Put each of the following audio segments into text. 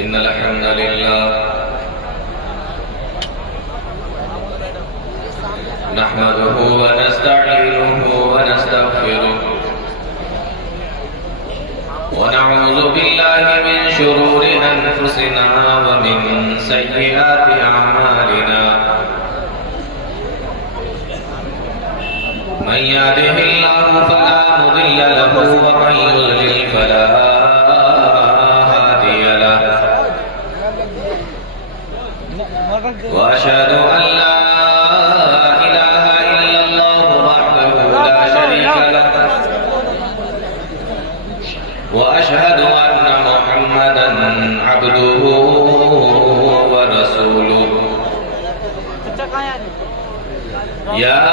إن الحمد لله نحمده ونستعينه ونستغفره ونعوذ بالله من شرور أنفسنا ومن سيئات أعمالنا من يهده الله فلا مضل له ومن يضلل فلا هادي له وأشهد أن لا إله إلا الله وحده لا شريك له وأشهد أن محمدا عبده ورسوله يا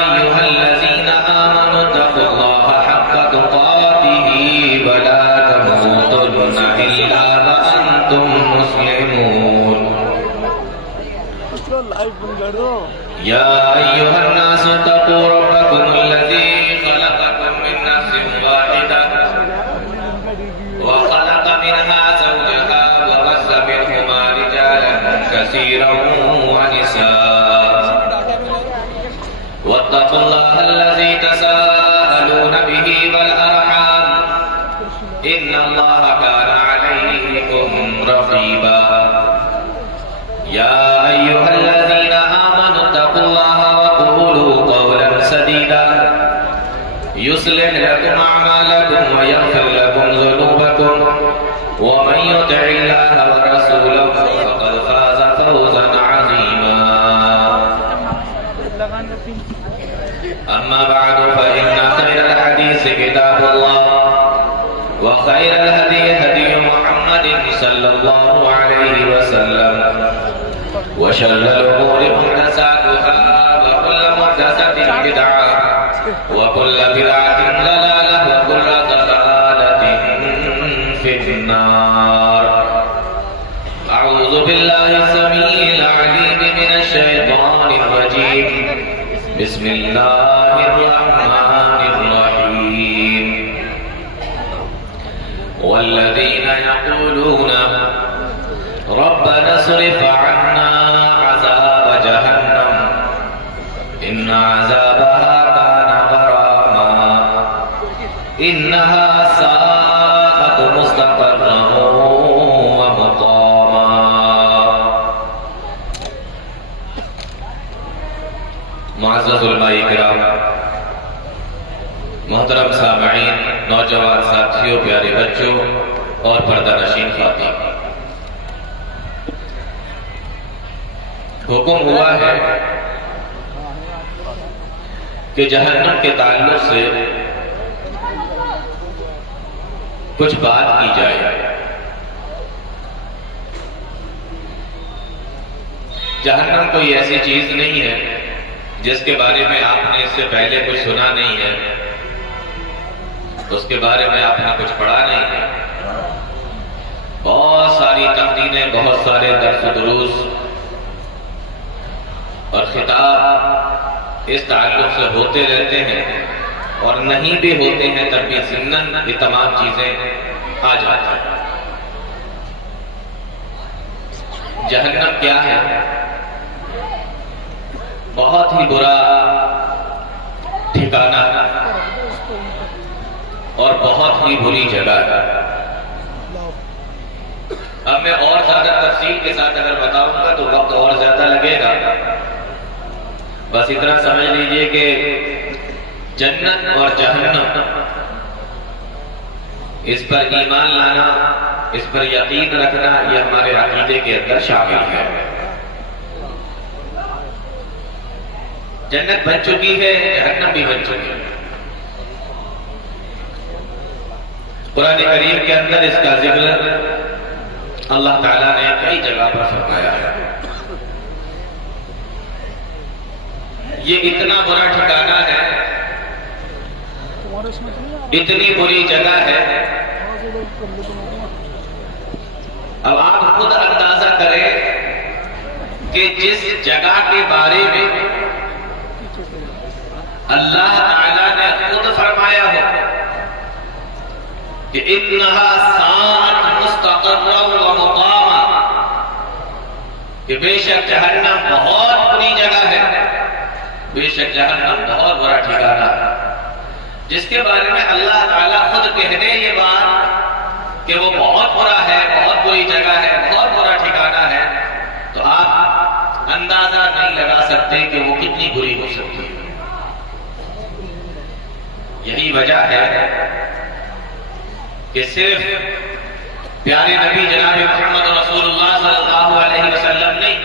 أيها الذين آمنوا اتقوا الله حق تقاته ولا تموتن إلا وأنتم مسلمون يا أيها الناس اتقوا ربكم الذي خلقكم من نفس واحدة وخلق منها زوجها وبث منهما رجالا كثيرا ونساء واتقوا الله الذي تساءلون به والأرحام إن الله كان عليكم رقيبا يا أيها الذين آمنوا اتقوا الله وقولوا قولا سديدا يصلح لكم أعمالكم ويغفر لكم ذنوبكم ومن يطع الله ورسوله فقد فاز فوزا عظيما أما بعد فإن خير الحديث كتاب الله وخير الهدي هدي محمد صلى الله عليه وسلم وشر الأمور محدثاتها وكل محدثة بدعة وكل بدعة ضلالة وكل ضلالة في النار أعوذ بالله السميع العليم من الشيطان الرجيم بسم الله الرحمن الرحيم والذين يقولون ربنا اصرف عنا عذاب جهنم إن عذابها كان غراما إنها ساءت مستقرا ومقاما معزز علماء کرام، محترم سامعین، نوجوان ساتھیوں، پیارے بچوں اور پردہ نشین خواتین، حکم ہوا ہے کہ جہنم کے تعلق سے کچھ بات کی جائے۔ جہنم کوئی ایسی چیز نہیں ہے جس کے بارے میں آپ نے اس سے پہلے کچھ سنا نہیں ہے، اس کے بارے میں آپ نے کچھ پڑھا نہیں ہے۔ بہت ساری تقریریں، بہت سارے درس و دروس اور خطاب اس تعلق سے ہوتے رہتے ہیں، اور نہیں بھی ہوتے ہیں تب بھی ضمناً یہ تمام چیزیں آ جاتی ہیں۔ جہنم کیا ہے؟ بہت ہی برا ٹھکانہ ہے اور بہت ہی بری جگہ ہے۔ اب میں اور زیادہ تفصیل کے ساتھ اگر بتاؤں گا تو وقت اور زیادہ لگے گا، بس اتنا سمجھ لیجئے کہ جنت اور جہنم، اس پر ایمان لانا، اس پر یقین رکھنا، یہ ہمارے عقیدے کے اندر شامل ہے۔ جنت بن چکی ہے، جہنم بھی بن چکی ہے۔ قرآن کریم کے اندر اس کا ذکر اللہ تعالیٰ نے کئی جگہ پر فرمایا ہے۔ یہ اتنا برا ٹھکانہ ہے، اتنی بری جگہ ہے، اب آپ خود اندازہ کریں کہ جس جگہ کے بارے میں اللہ تعالیٰ نے خود فرمایا ہو کہ انہا ساعت مستقرہ و مقام کہ بے شک جہنم بہت بری جگہ ہے، بے شک جہنم بہت برا ٹھکانہ ہے، جس کے بارے میں اللہ تعالیٰ خود کہہ دے یہ بات کہ وہ بہت برا ہے، بہت بری جگہ ہے، بہت برا ٹھکانہ ہے، تو آپ اندازہ نہیں لگا سکتے کہ وہ کتنی بری ہو سکتی ہے۔ یہی وجہ ہے کہ صرف پیارے نبی جناب محمد رسول اللہ صلی اللہ علیہ وسلم نہیں،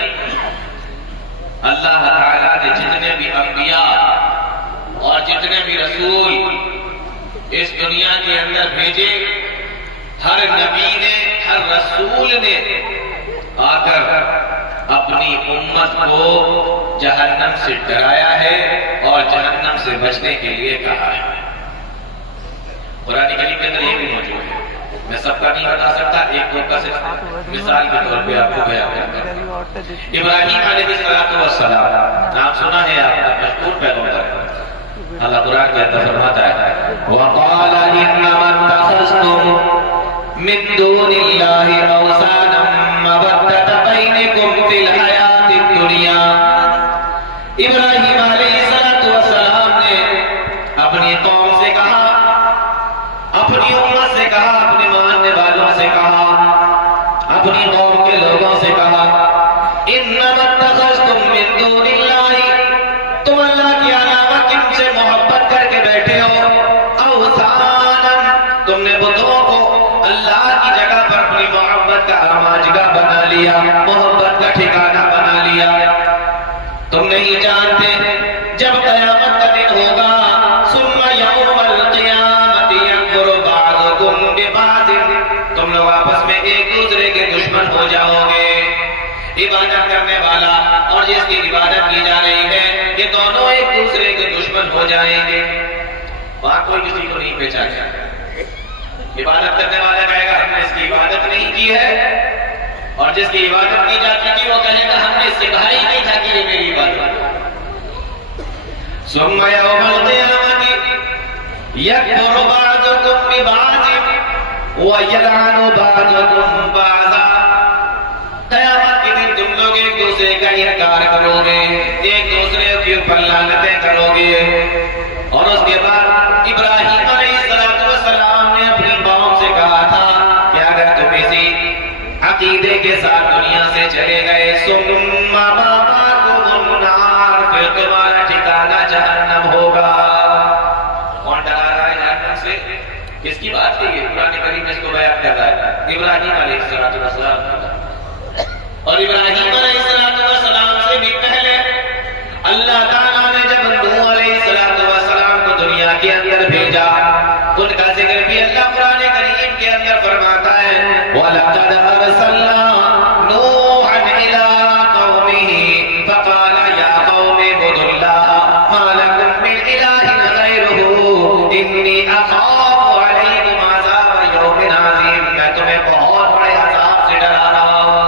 اللہ تعالیٰ نے جتنے بھی انبیاء اور جتنے بھی رسول اس دنیا کے اندر بھیجے، ہر نبی نے، ہر رسول نے آ کر اپنی امت کو جہنم سے ڈرایا ہے اور جہنم سے بچنے کے لیے کہا ہے۔ قرآن کریم کے اندر یہ بھی موجود ہے، میں سب کا نہیں بتا سکتا، ایک دو کا صرف مثال کے طور پہ آپ کو بیان کرتا ہوں۔ ابراہیم علیہ السلام، نام سنا ہے آپ کا، مشہور پیغمبر، اللہ قرآن کے اندر فرماتا ہے وَقَالَ إِنَّمَا اتَّخَذْتُم مِّن دُونِ اللَّهِ أَوْثَانًا مَّوَدَّةَ بَيْنِكُمْ فِي الْحَيَاةِ الدُّنْيَا۔ ابراہیم علیہ السلام نے اپنی قوم سے کہا، اپنی امت سے کہا، اپنے ماننے والوں سے کہا، اپنی قوم کے لوگوں سے کہا انما اتخذتم من دون اللہ، تم اللہ کے علاوہ کن سے محبت کر کے بیٹھے ہو؟ اوثانا، تم نے بتوں کو اللہ کی جگہ پر اپنی محبت کا آرامگاہ بنا لیا، محبت کا ٹھکانہ بنا لیا۔ تم نہیں جانتے جب قیامت کا دن ہوگا ثم یوم القیامت یکفر بعضکم ببعض، تم لوگ آپس میں ایک دوسرے کے دشمن ہو جاؤ گے۔ عبادت کرنے والا اور جس کی عبادت کی جا رہی ہے، یہ دونوں ایک دوسرے کے دشمن ہو جائیں گے۔ وہاں کوئی کسی کو نہیں پہچانے گا۔ عبادت کرنے والا کہے گا ہم نے اس کی عبادت نہیں کی ہے، اور جس کی عبادت کی جاتی تھی وہ کہے گا ہم نے اس سے کہا ہی نہیں تھا کہ یہ میری عبادت ہے۔ ثم یوم القیامت یکفر بعضکم ببعض ویلعن بعضکم بعضا، قیامت کے دن تم لوگ ایک دوسرے کا انکار کرو گے، ایک دوسرے کے اوپر لعنتیں کرو گے۔ اور اس کے بعد ابراہیم علیہ السلام نے اپنی قوم سے کہا تھا کہ اگر تم اسی عقیدے کے ساتھ دنیا سے چلے گئے ثم مأواکم النار، پھر تمہارا ٹھکانہ جہنم ہوگا۔ کون ڈرا رہا ہے جہنم سے؟ کس کی بات ہے یہ؟ قرآن کریم میں اس کو بیان کر رہا ہے ابراہیم علیہ السلام۔ اور ابراہیم علیہ السلام سے بھی پہلے اللہ تعالیٰ نے جب نوح علیہ السلام کو دنیا کے اندر بھیجا، ان کا ذکر بھی اللہ قرآن کریم کے اندر فرماتا ہے وَلَقَدْ أَرْسَلْنَا نُوحًا إِلَىٰ قَوْمِهِ فَقَالَ يَا قَوْمِ اعْبُدُوا اللَّهَ مَا لَكُم مِّنْ إِلَٰهٍ غَيْرُهُ إِنِّي أَخَافُ عَلَيْكُمْ عَذَابَ يَوْمٍ عَظِيمٍ، میں تمہیں بہت بڑے عذاب سے ڈرا رہا ہوں۔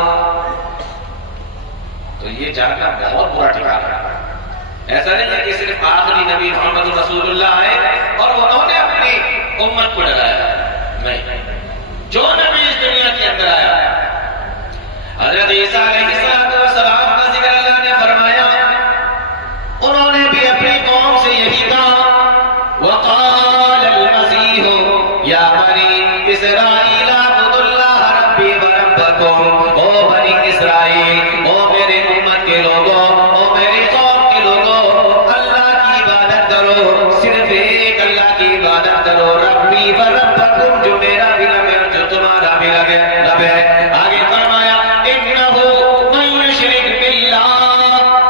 تو یہ جاننا بہت برا ٹھکانہ ہے۔ ایسا نہیں ہے کہ صرف آخری نبی محمد رسول اللہ آئے اور انہوں نے اپنی امت کو ڈرایا، نہیں، جو نبی اس دنیا کے اندر آیا، حضرت عیسیٰ علیہ السلام کا ذکر اللہ نے فرمایا، انہوں نے بھی اپنی قوم سے یہی کہا وقال المسیح یا بنی اسرائیل اعبدوا اللہ ربی وربکم، او بنی اسرائیل، او میرے امت کے لوگوں، او میری قوم کے لوگوں، اللہ کی عبادت کرو، صرف ایک اللہ کی عبادت کرو، ربی وربکم، جو میرا بھی رب ہے جو تمہارا بھی رب ہے۔ آگے فرمایا انہ من یشرک باللہ،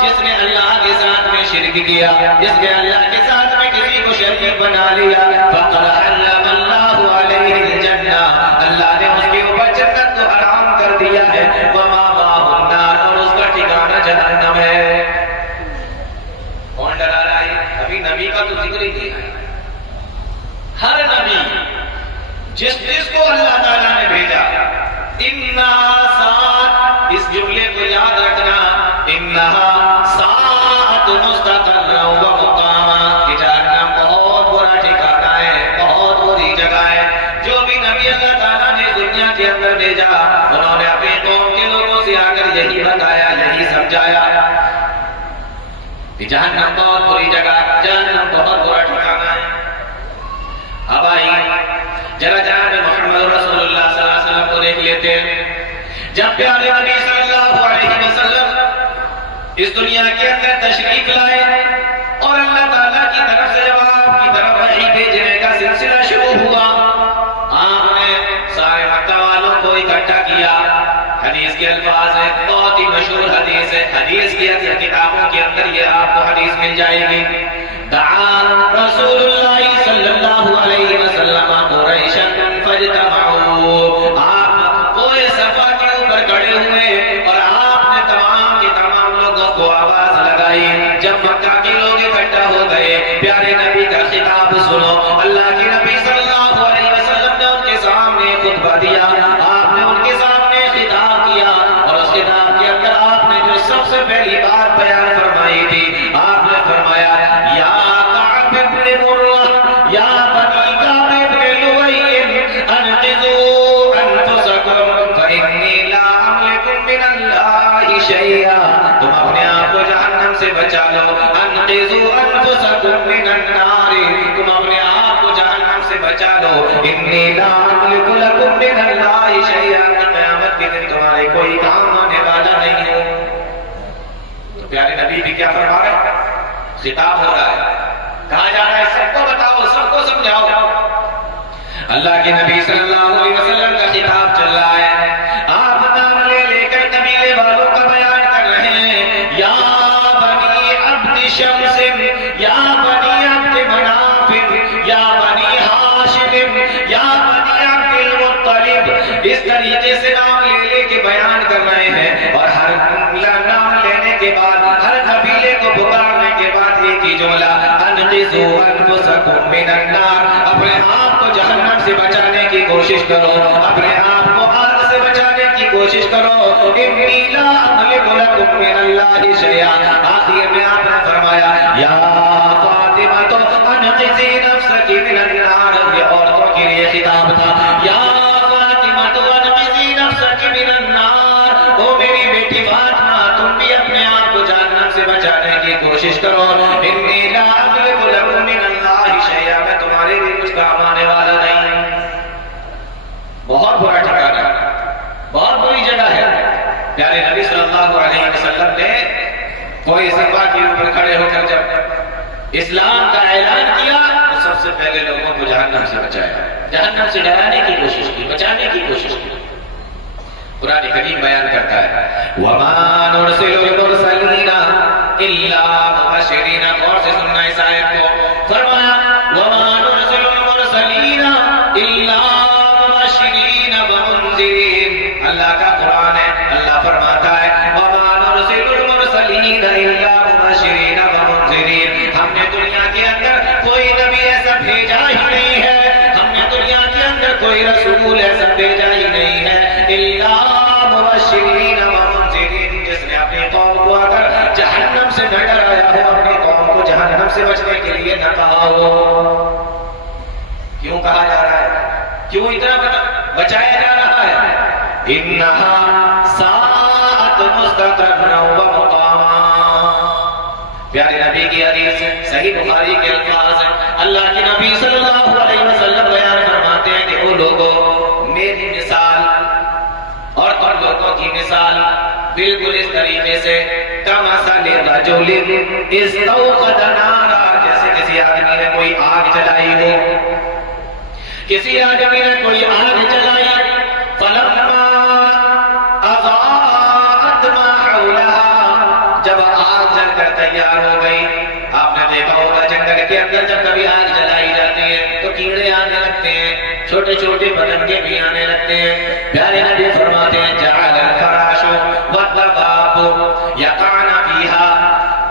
جس نے اللہ کے ساتھ میں شرک کیا، جس نے اللہ کے ساتھ میں کسی کو شریک بنا لیا، فقد حرم اللہ علیہ الجنہ، اللہ نے اس کے اوپر جنت کو حرام کر دیا ہے، ومأواہ النار، اور اس کا ٹھکانہ جہنم ہے۔ کون ڈرا رہا ہے؟ ابھی نبی کا تو ذکر ہی کیا ہے۔ ہر نبی جس کو اللہ تعالیٰ نے بھیجا، انہا ساعت، اس جملے کو یاد رکھنا، انہا ساعت مستقرا و مقاما، کہ جہنم بہت برا ٹھکانہ ہے، بہت بری جگہ ہے۔ جو بھی نبی اللہ تعالیٰ نے دنیا کے اندر بھیجا، انہوں نے اپنے قوم کے لوگوں سے آ کر یہی بتایا، سمجھایا کہ جہنم بہت بری جگہ، جہنم بہت برا ٹھکانہ ہے۔ اب آئی ذرا جناب محمد رسول اللہ صلی اللہ علیہ وسلم کو دیکھ لیتے ہیں۔ جب پیارے نبی صلی اللہ علیہ وسلم اس دنیا کے اندر تشریف لائے اور اللہ تعالیٰ کی طرف سے جب آپ کی طرف وحی بھیجنے کا سلسلہ شروع ہوا، آپ نے سارے مکہ والوں کو اکٹھا کیا۔ حدیث کے الفاظ ہے، بہت ہی مشہور حدیث ہے، حدیث کی اکثر کتابوں کے اندر یہ آپ کو حدیث مل جائے گی۔ دعا رسول اللہ صلی اللہ علیہ وسلم قریشا فاجتمعوا، آپ کوئے صفا کے اوپر کھڑے ہوئے اور آپ نے تمام کے تمام لوگوں کو آواز لگائی۔ جب مکہ کے لوگ اکٹھا ہو گئے، پیارے نبی کا خطاب سنو۔ اللہ کے نبی صلی اللہ علیہ وسلم نے ان کے سامنے خطبہ دیا، آپ نے ان کے سامنے خطاب کیا، اور اس خطاب کے اندر آپ نے جو سب سے پہلی بات بیان فرمائی تھی، آپ نے فرمایا یا کعب بن مرہ یا بنی کعب بن لؤی انقذوا انفسکم فانی لا املک من اللہ شیئا، تم اپنے آپ کو جہنم سے بچا لو۔ انقذوا انفسکم من النار، تم اپنے آپ کو جہنم سے بچا لو۔ انی لا املک لکم من اللہ شیئا، قیامت کے دن تمہارے کوئی کام آنے والا نہیں ہے۔ تو پیارے نبی بھی کیا فرما رہے ہیں؟ خطاب ہو رہا ہے، کہا جا رہا ہے سب کو بتاؤ، سب کو سمجھاؤ۔ اللہ کے نبی صلی اللہ علیہ وسلم کا خطاب چل رہا ہے، آپ نام لے لے کر قبیلے والوں کا بیان کر رہے ہیں۔ یا بنی عبد شمس، یا بنی عبد مناف، یا بنی ہاشم، یا بنی عبد المطلب، اس طریقے سے نام لے لے کے بیان کر رہے ہیں، اور ہر نام لینے کے بعد، ہر قبیلے کو پکارنے کے بعد ایک ہی جملہ، انقذوا انفسکم من النار، اپنے آپ کو جہنم سے بچانے کی کوشش کرو، اپنے آپ کو آگ سے بچانے کی کوشش کرو۔ انی لا املک لکم من اللہ شیئا، آخر میں آپ نے فرمایا یا فاطمہ انقذی نفسک من النار، یہ عورتوں کے لیے خطاب تھا۔ یا فاطمہ انقذی نفسک من النار، او میری بیٹی فاطمہ تم بھی اپنے آپ کو جہنم سے بچانے کی کوشش کرو۔ انی لا املک لکم من اللہ شیئا، میں تمہارے لیے کچھ کام آنے والا نہیں۔ بہت برا ٹھکانہ ہے، بہت بری جگہ ہے۔ پیارے نبی صلی اللہ علیہ وسلم نے کوئی صفا کے اوپر کھڑے ہو کر جب اسلام کا اعلان کیا تو سب سے پہلے لوگوں کو جہنم سے بچایا، جہنم سے ڈرانے کی کوشش کی، بچانے کی کوشش کی۔ قرآن کریم بیان کرتا ہے وَمَا نُرْسِلُ الْمُرْسَلِينَ إِلَّا مُبَشِّرِينَ، غور سے سننا اس آیت کو، فرمایا وَمَا نُرْسِلُ الْمُرْسَلِينَ إِلَّا مُبَشِّرِينَ وَمُنذِرِينَ، اللہ کا قرآن ہے، اللہ فرماتا ہے وَمَا نُرْسِلُ الْمُرْسَلِينَ إِلَّا مُبَشِّرِينَ وَمُنذِرِينَ، ہم نے دنیا کے اندر کوئی نبی ایسا بھیجا ہی نہیں ہے، ہم نے دنیا کے اندر کوئی رسول ایسا بھیجا ہی نہیں ہے، إِلَّا مُبَشِّرِينَ وَمُنذِرِينَ، جس نے اپنی قوم کو آ کر جہنم سے نہ ڈرایا ہو، اپنی قوم کو جہنم سے بچنے کے لیے نہ کہا ہو۔ کیوں کہا جا رہا ہے؟ کیوں اتنا بچایا جا رہا ہے؟ إِنَّهَا سَاءَتْ مُسْتَقَرًّا وَمُقَامًا، پیارے نبی کی حدیث ہے، صحیح بخاری کے الفاظ ہیں، اللہ کے نبی صلی اللہ علیہ وسلم بیان فرماتے ہیں کہ وہ لوگوں میری مثال اور تم لوگوں کی مثال بالکل اس طریقے سے کمثل رجل استوقد نارا، جیسے کسی آدمی نے کوئی آگ جلائی ہو، کسی آدمی نے کوئی آگ جلائی، فلما اضاءت ما حولها، جب آگ جل کر تیار ہو گئی، آپ نے دیکھا ہوگا جنگل کے اندر جب کبھی آگ جلائی جاتی ہے تو کیڑے آنے لگتے ہیں، چھوٹے چھوٹے پتنگے بھی آنے لگتے ہیں۔ پیارے نبی فرماتے ہیں جعل الفراش والدباب یقعن فیہا،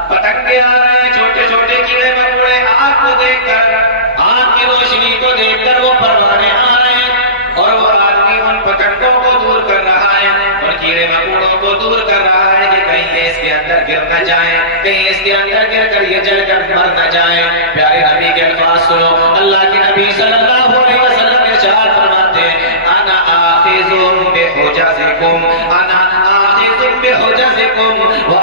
پتنگے آ رہے ہیں، چھوٹے چھوٹے کیڑے مکوڑے آگ کو دیکھ کر، آگ کی روشنی کو دیکھ کر وہ پروانے آ رہے ہیں، اور وہ آدمی ان پتنگوں کو دور کر رہا ہے اور کیڑے مکوڑوں کو دور کر رہا ہے کہ کہیں یہ اس کے اندر گر نہ جائیں، کہیں اس کے اندر گر کر یہ جل کر مر نہ جائیں۔ پیارے نبی کے الفاظ سنو، اللہ کے نبی صلی اللہ علیہ وسلم ارشاد فرماتے ہیں انا آخذ بحجزکم، انا آخذ بحجزکم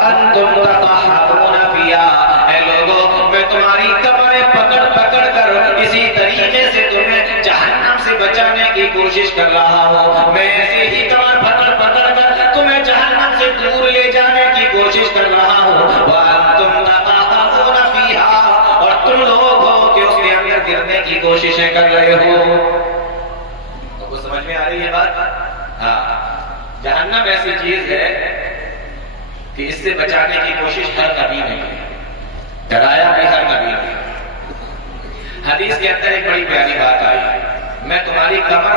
وَأَنْتُمْ تَطَحَّرُونَ فِيهَا، اے لوگوں میں تمہاری کمریں پکڑ پکڑ کر اسی طریقے سے تمہیں جہنم سے بچانے کی کوشش کر رہا ہوں، میں ایسے ہی کمر پکڑ پکڑ کر تمہیں جہنم سے دور لے جانے کی کوشش کر رہا ہوں۔ وَأَنْتُمْ تَطَحَّرُونَ فِيهَا، اور تم لوگ ہو کہ اس کے اندر گرنے کی کوششیں کر رہے ہو۔ تو کچھ سمجھ میں آ رہی ہے بات؟ ہاں، جہنم ایسی چیز ہے کہ اس سے بچانے کی کوشش ہر نبی نے کی، ڈرایا بھی ہر نبی نے۔ حدیث کے اندر ایک بڑی پیاری بات آئی، میں تمہاری کمر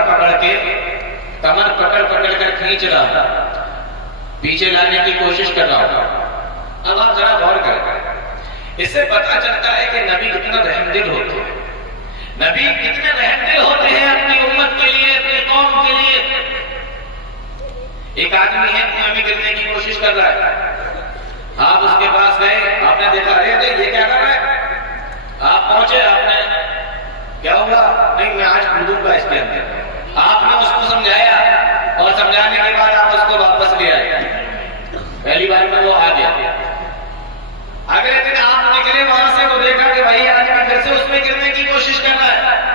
پکڑ کر کھینچ رہا ہوں، پیچھے لانے کی کوشش کر رہا ہوں۔ اب آپ ذرا غور کریں، اس سے پتہ چلتا ہے کہ نبی کتنا رحم دل ہوتے ہیں، نبی کتنے رحم دل ہوتے ہیں اپنی امت کے لیے، اپنی قوم کے لیے۔ ایک آدمی ہے کنویں میں گرنے کی کوشش کر رہا ہے، آپ اس کے پاس گئے، آپ نے دیکھا یہ کیا کر رہا ہے، آپ پہنچے، آپ نے کیا ہوا، نہیں میں آج کودوں گا اس کے اندر، آپ نے اس کو سمجھایا اور سمجھانے کے بعد آپ اس کو واپس لے آئے، پہلی بار میں وہ آ گیا، اگلے دن آپ نکلے وہاں سے تو دیکھا کہ بھائی آدمی پھر سے اس میں گرنے کی کوشش کر رہا ہے،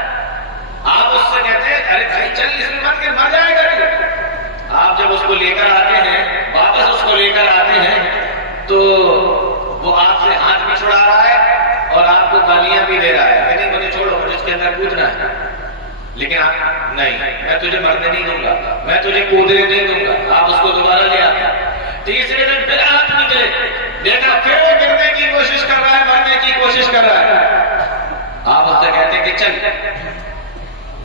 آپ اس سے کہتے ہیں ارے بھائی چل اس میں مت گر، مر جائے گا۔ آپ جب اس کو لے کر آتے ہیں، واپس اس کو لے کر آتے ہیں، تو وہ آپ سے ہاتھ بھی چھڑا رہا ہے اور آپ کو گالیاں بھی دے رہا ہے، کہ نہیں مجھے چھوڑو، مجھے اس کے اندر کودنا ہے، لیکن آپ نہیں، میں تجھے مرنے نہیں دوں گا، میں تجھے کودنے نہیں دوں گا۔ آپ اس کو دوبارہ لے آتے ہیں، تیسرے دن پھر آپ نکلے، دیکھا پھر وہ گرنے کی کوشش کر رہا ہے، مرنے کی کوشش کر رہا ہے، آپ اس سے کہتے ہیں کہ چل،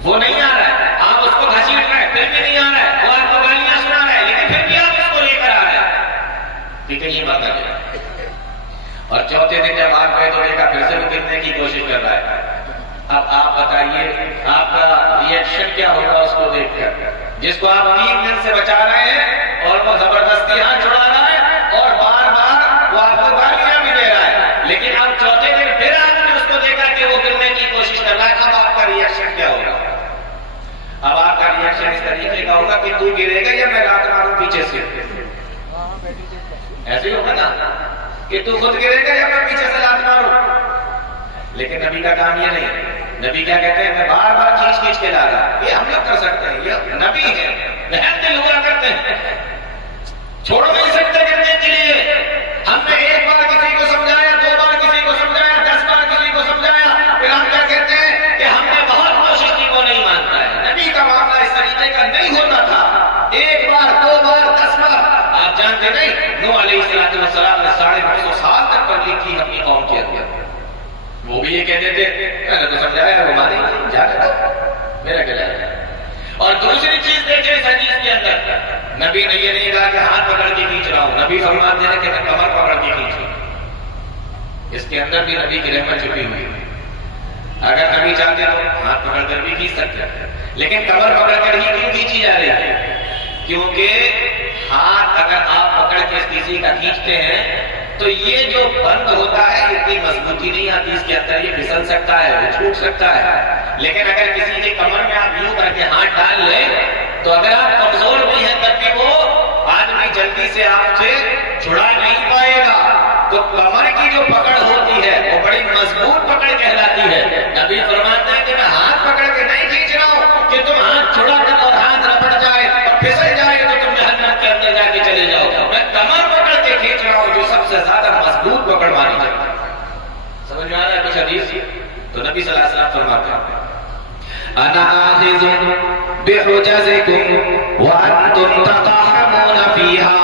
وہ نہیں آ رہا ہے، آپ اس کو گھسیٹ رہے ہیں، پھر بھی نہیں آ رہا ہے، وہ آپ کو گالیاں سنا رہا ہے، لیکن پھر بھی آپ اس کو لے کر آ رہے ہیں، ٹھیک ہے، یہ بات آ گیا۔ اور چوتھے دن جب آپ گئے تو دیکھا پھر سے وہ گرنے کی کوشش کر رہا ہے۔ اب آپ بتائیے آپ کا ری ایکشن کیا ہوگا اس کو دیکھ کر، جس کو آپ 3 دن سے بچا رہے ہیں اور وہ زبردستی ہاتھ چھڑا رہا ہے اور بار بار وہ آپ کو گالیاں بھی دے رہا ہے، لیکن اب چوتھے دن پھر آپ نے اس کو دیکھا کہ وہ گرنے کی کوشش کر رہا ہے، اب آپ کا ری ایکشن کیا ہوگا؟ اب آپ کا ری ایکشن اس طریقے کا ہوگا کہ تو گرے گا یا میں لات ماروں پیچھے سے، ایسے ہی ہوگا نا کہ تو خود گرے گا یا میں پیچھے سے لات ماروں۔ لیکن نبی کا کام یہ نہیں، نبی کیا کہتے ہیں، میں بار بار کھینچ کے لا رہا، یہ ہم لوگ کر سکتے ہیں، یہ نبی ہے، رحم دل ہوا کرتے ہیں، چھوڑ نہیں سکتے گرنے کے لیے۔ ہم نے ایک بار کسی کو سمجھایا، 2 بار کسی کو سمجھایا، 10 بار کسی کو سمجھایا، پھر ہم کیا کہتے ہیں کہ ہم نے بہت کوشش کی، وہ نہیں مانتا ہے۔ نبی کا معاملہ اس طریقے کا نہیں ہوتا تھا، 1 بار 2 بار 10 بار۔ آپ جانتے نہیں نوح علیہ السلام نے 950 سال تک تبلیغ کی اپنی قوم کے اندر، وہ بھی یہ کہتے تھے میں نے تو سمجھایا وہ مانی جا کر میرا کیا جائے۔ اور دوسری چیز دیکھیں اس حدیث کے اندر، نبی نے یہ نہیں کہا کہ ہاتھ پکڑ کے کھینچ رہا ہوں، نبی فرماتے ہیں کہ میں کمر پکڑ کے کھینچ رہا ہوں۔ اس کے اندر بھی نبی کی رحمت چھپی ہوئی ہے، اگر نبی چاہتے تو ہاتھ پکڑ کر بھی کھینچ سکتے ہیں، لیکن کمر پکڑ کر ہی کیوں کھینچی جا رہی ہے؟ کیونکہ ہاتھ اگر آپ پکڑ کے کسی کا کھینچتے ہیں تو یہ جو بند ہوتا ہے اتنی مضبوطی نہیں آتی اس کے اندر، یہ پھسل سکتا ہے، یہ چھوٹ سکتا ہے۔ لیکن اگر کسی کے کمر میں آپ یوں کر کے ہاتھ ڈال لیں تو اگر آپ کمزور بھی ہیں تب بھی وہ آدمی جلدی سے آپ سے چھڑا نہیں پائے گا۔ تو کمر کی جو پکڑ ہوتی ہے وہ بڑی مضبوط پکڑ کہلاتی ہے۔ نبی فرماتے ہیں کہ میں ہاتھ پکڑ کے نہیں کھینچ رہا ہوں کہ تم ہاتھ چھڑا کر اور ہاتھ رپٹ جائے اور پھسل جائے تو تم جہنم کے اندر جا کے چلے جاؤ، میں کمر پکڑ کے کھینچ رہا ہوں جو سب سے زیادہ مضبوط پکڑ مانی جاتی ہے۔ سمجھ میں آ رہا ہے کچھ حدیث؟ تو نبی صلی اللہ علیہ وسلم فرماتے ہیں انا آخذ بحجزکم وانتم تطحنون فیہا،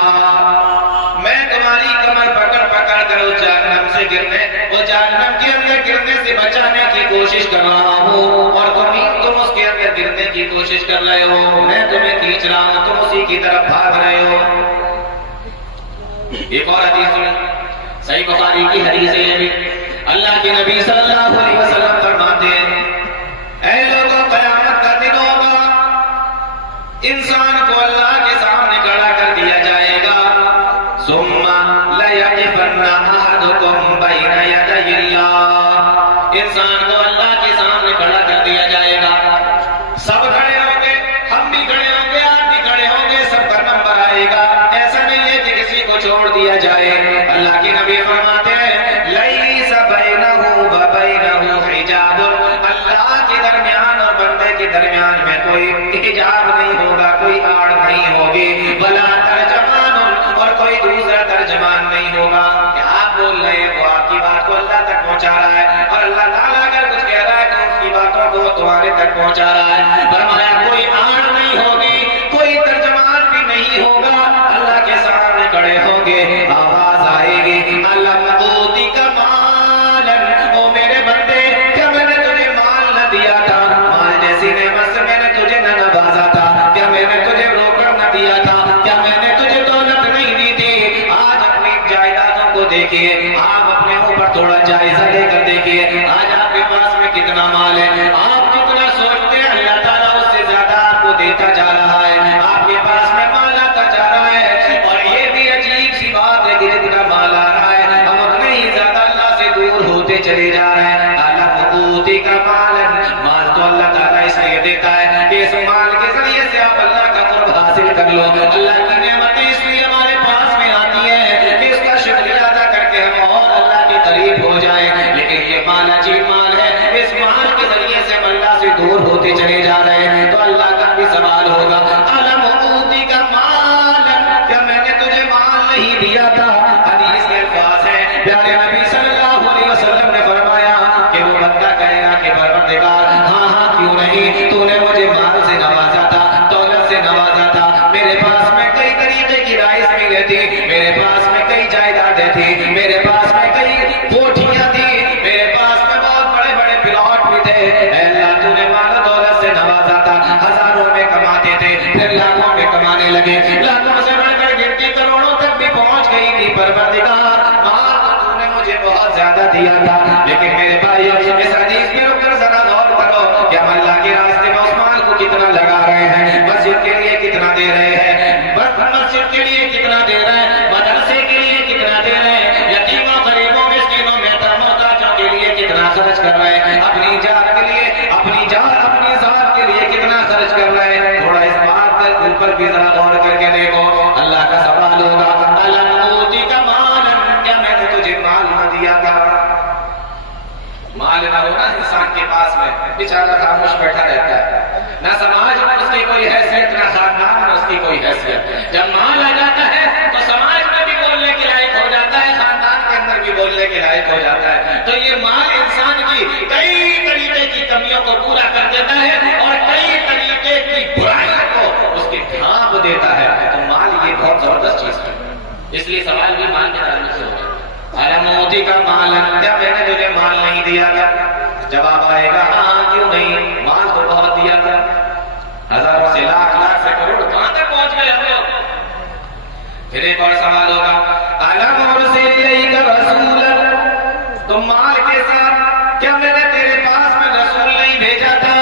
میں تمہاری کمر پکڑ پکڑ کر اس جہنم سے گرنے، وہ جہنم کے اندر گرنے سے بچانے کی کوشش کر رہا ہوں، اور تم اس کے اندر گرنے کی کوشش کر رہے ہو، میں تمہیں کھینچ رہا ہوں، تم اسی کی طرف بھاگ رہے ہو۔ ایک اور حدیث سنیں، صحیح بخاری کی حدیث ہے، بھی اللہ کے نبی صلی اللہ علیہ وسلم فرماتے ہیں اے لوگوں قیامت کا دن ہوگا، انسان کو اللہ کے سامنے کھڑا کر دیا جائے گا، ثم لیقفن احدکم بین یدی اللہ، انسان کو اللہ کے سامنے کھڑا کر دیا جائے گا، سب کھڑے ہوں گے، ہم بھی کھڑے ہوں گے، آپ بھی کھڑے ہوں گے، سب کا نمبر آئے گا، ایسا نہیں ہے کہ کسی کو چھوڑ دیا جائے۔ پہنچا رہا ہے، اور اللہ تعالیٰ اگر کچھ کہہ رہا ہے تو اس کی باتوں کو تمہارے تک پہنچا رہا ہے۔ فرمایا کوئی آڑ نہیں ہوگی، کوئی ترجمان بھی نہیں ہوگا، اللہ کے سامنے کھڑے ہوں گے، آواز آئے گی علم اوتی کا مالن، او میرے بندے کیا میں نے تجھے مال نہ دیا تھا، مال جیسی نعمت سے میں نے تجھے نہ نوازا تھا، کیا میں نے تجھے روکڑ نہ دیا تھا، کیا میں نے تجھے دولت نہیں دی تھی؟ آج اپنی جائیدادوں کو دیکھیے، آپ اپنے اوپر تھوڑا جائزہ لے کر دیکھیے، آج آپ کے پاس میں کتنا مال ہے، آپ جتنا سوچتے ہیں اللہ تعالیٰ اس سے زیادہ آپ کو دیتا جا رہا ہے، آپ کے پاس میں مال آتا جا رہا ہے، اور یہ بھی عجیب سی بات ہے کہ جتنا مال آ رہا ہے ہم اتنے ہی زیادہ اللہ سے دور ہوتے چلے جا رہے ہیں۔ کا مال تو اللہ تعالیٰ اس لیے دیتا ہے کہ اس مال کے ذریعے سے آپ اللہ کا قرب حاصل کر لو، اللہ کی نعمتیں اس لیے ہمارے پاس میں آتی ہیں کہ اس کا شکریہ ادا کر کے ہم اور اللہ کے قریب ہو جائیں، لیکن یہ مال عجیب مال ہے، اس مال کے ذریعے سے ہم اللہ سے دور ہوتے چلے جا رہے ہیں، تو اللہ کا بھی سوال ہوگا علم اوتی کا مال، کیا میں نے تجھے مال نہیں دیا تھا؟ حدیث کے الفاظ ہیں، پیارے نبی صلی اللہ علیہ وسلم نے فرمایا کہ وہ بندہ کہے گا کہ پروردگار ہاں ہاں کیوں نہیں، تو نے مجھے مال سے نوازا تھا، دولت سے نوازا تھا، میرے پاس میں کئی طریقے کی رائس ملیں تھی، میرے پاس میں کئی جائیدادیں تھی، میرے پاس میں کئی کوٹھیاں تھی، میرے پاس میں بہت بڑے بڑے پلاٹ بھی تھے، اے اللہ تو نے مال و دولت سے نوازا تھا، ہزاروں میں کماتے تھے، پھر لاکھوں میں کمانے لگے، لاکھوں سے بڑھ کر گنتی کروڑوں تک بھی پہنچ گئی تھی، پروردگار مال تو نے مجھے بہت زیادہ دیا تھا، لیکن میرے بھائی اس حدیث میں رک کر ذرا غور کرو کہ ہم اللہ کے راستے میں اس مال کو کتنا لگا رہے ہیں، مسجد کے لیے کتنا دے رہے ہیں، مسجد کے لیے کتنا دے رہے ہیں، مدرسے کے لیے کتنا دے رہے ہیں، یتیموں غریبوں مسکینوں محتاجوں کے لیے کتنا خرچ کر رہے ہیں، اپنی جان کے لیے اپنی ذات کے لیے کتنا خرچ کر رہے ہیں، تھوڑا اس بات کے اوپر بھی ذرا غور کر کے دیکھو، اللہ کا سوال ہوگا علم اوتی کا مال، کیا میں نے تجھے مال نہ دیا تھا؟ مال نہ ہونا انسان کے پاس میں بیچارہ خاموش بیٹھا رہتا ہے، نہ سماج میں اس کی کوئی حیثیت، نہ خاندان میں اس کی کوئی حیثیت، جب مال آ جاتا ہے تو سماج میں بھی بولنے کے لائق ہو جاتا ہے، خاندان کے اندر بھی بولنے کے لائق ہو جاتا ہے، تو یہ مال انسان کی کئی طریقے کی کمیوں کو پورا کر دیتا ہے اور کئی طریقے کی برائیوں کو اس کے ڈھانپ دیتا ہے، تو مال یہ بہت زبردست چیز ہے، اس لیے سوال بھی مال کے تعلق سے ہوگا علم اوتی کا مال، کیا میں نے تجھے مال نہیں دیا تھا؟ جواب آئے گا ہاں کیوں نہیں، مال تو بہت دیا تھا، ہزاروں سے لاکھ، لاکھ سے کروڑ، کہاں تک پہنچ گئے ہم لوگ؟ پھر ایک اور سوال ہوگا علم ارسل الیک رسولا، تو مال کے ساتھ کیا میں نے تیرے پاس میں رسول نہیں بھیجا تھا؟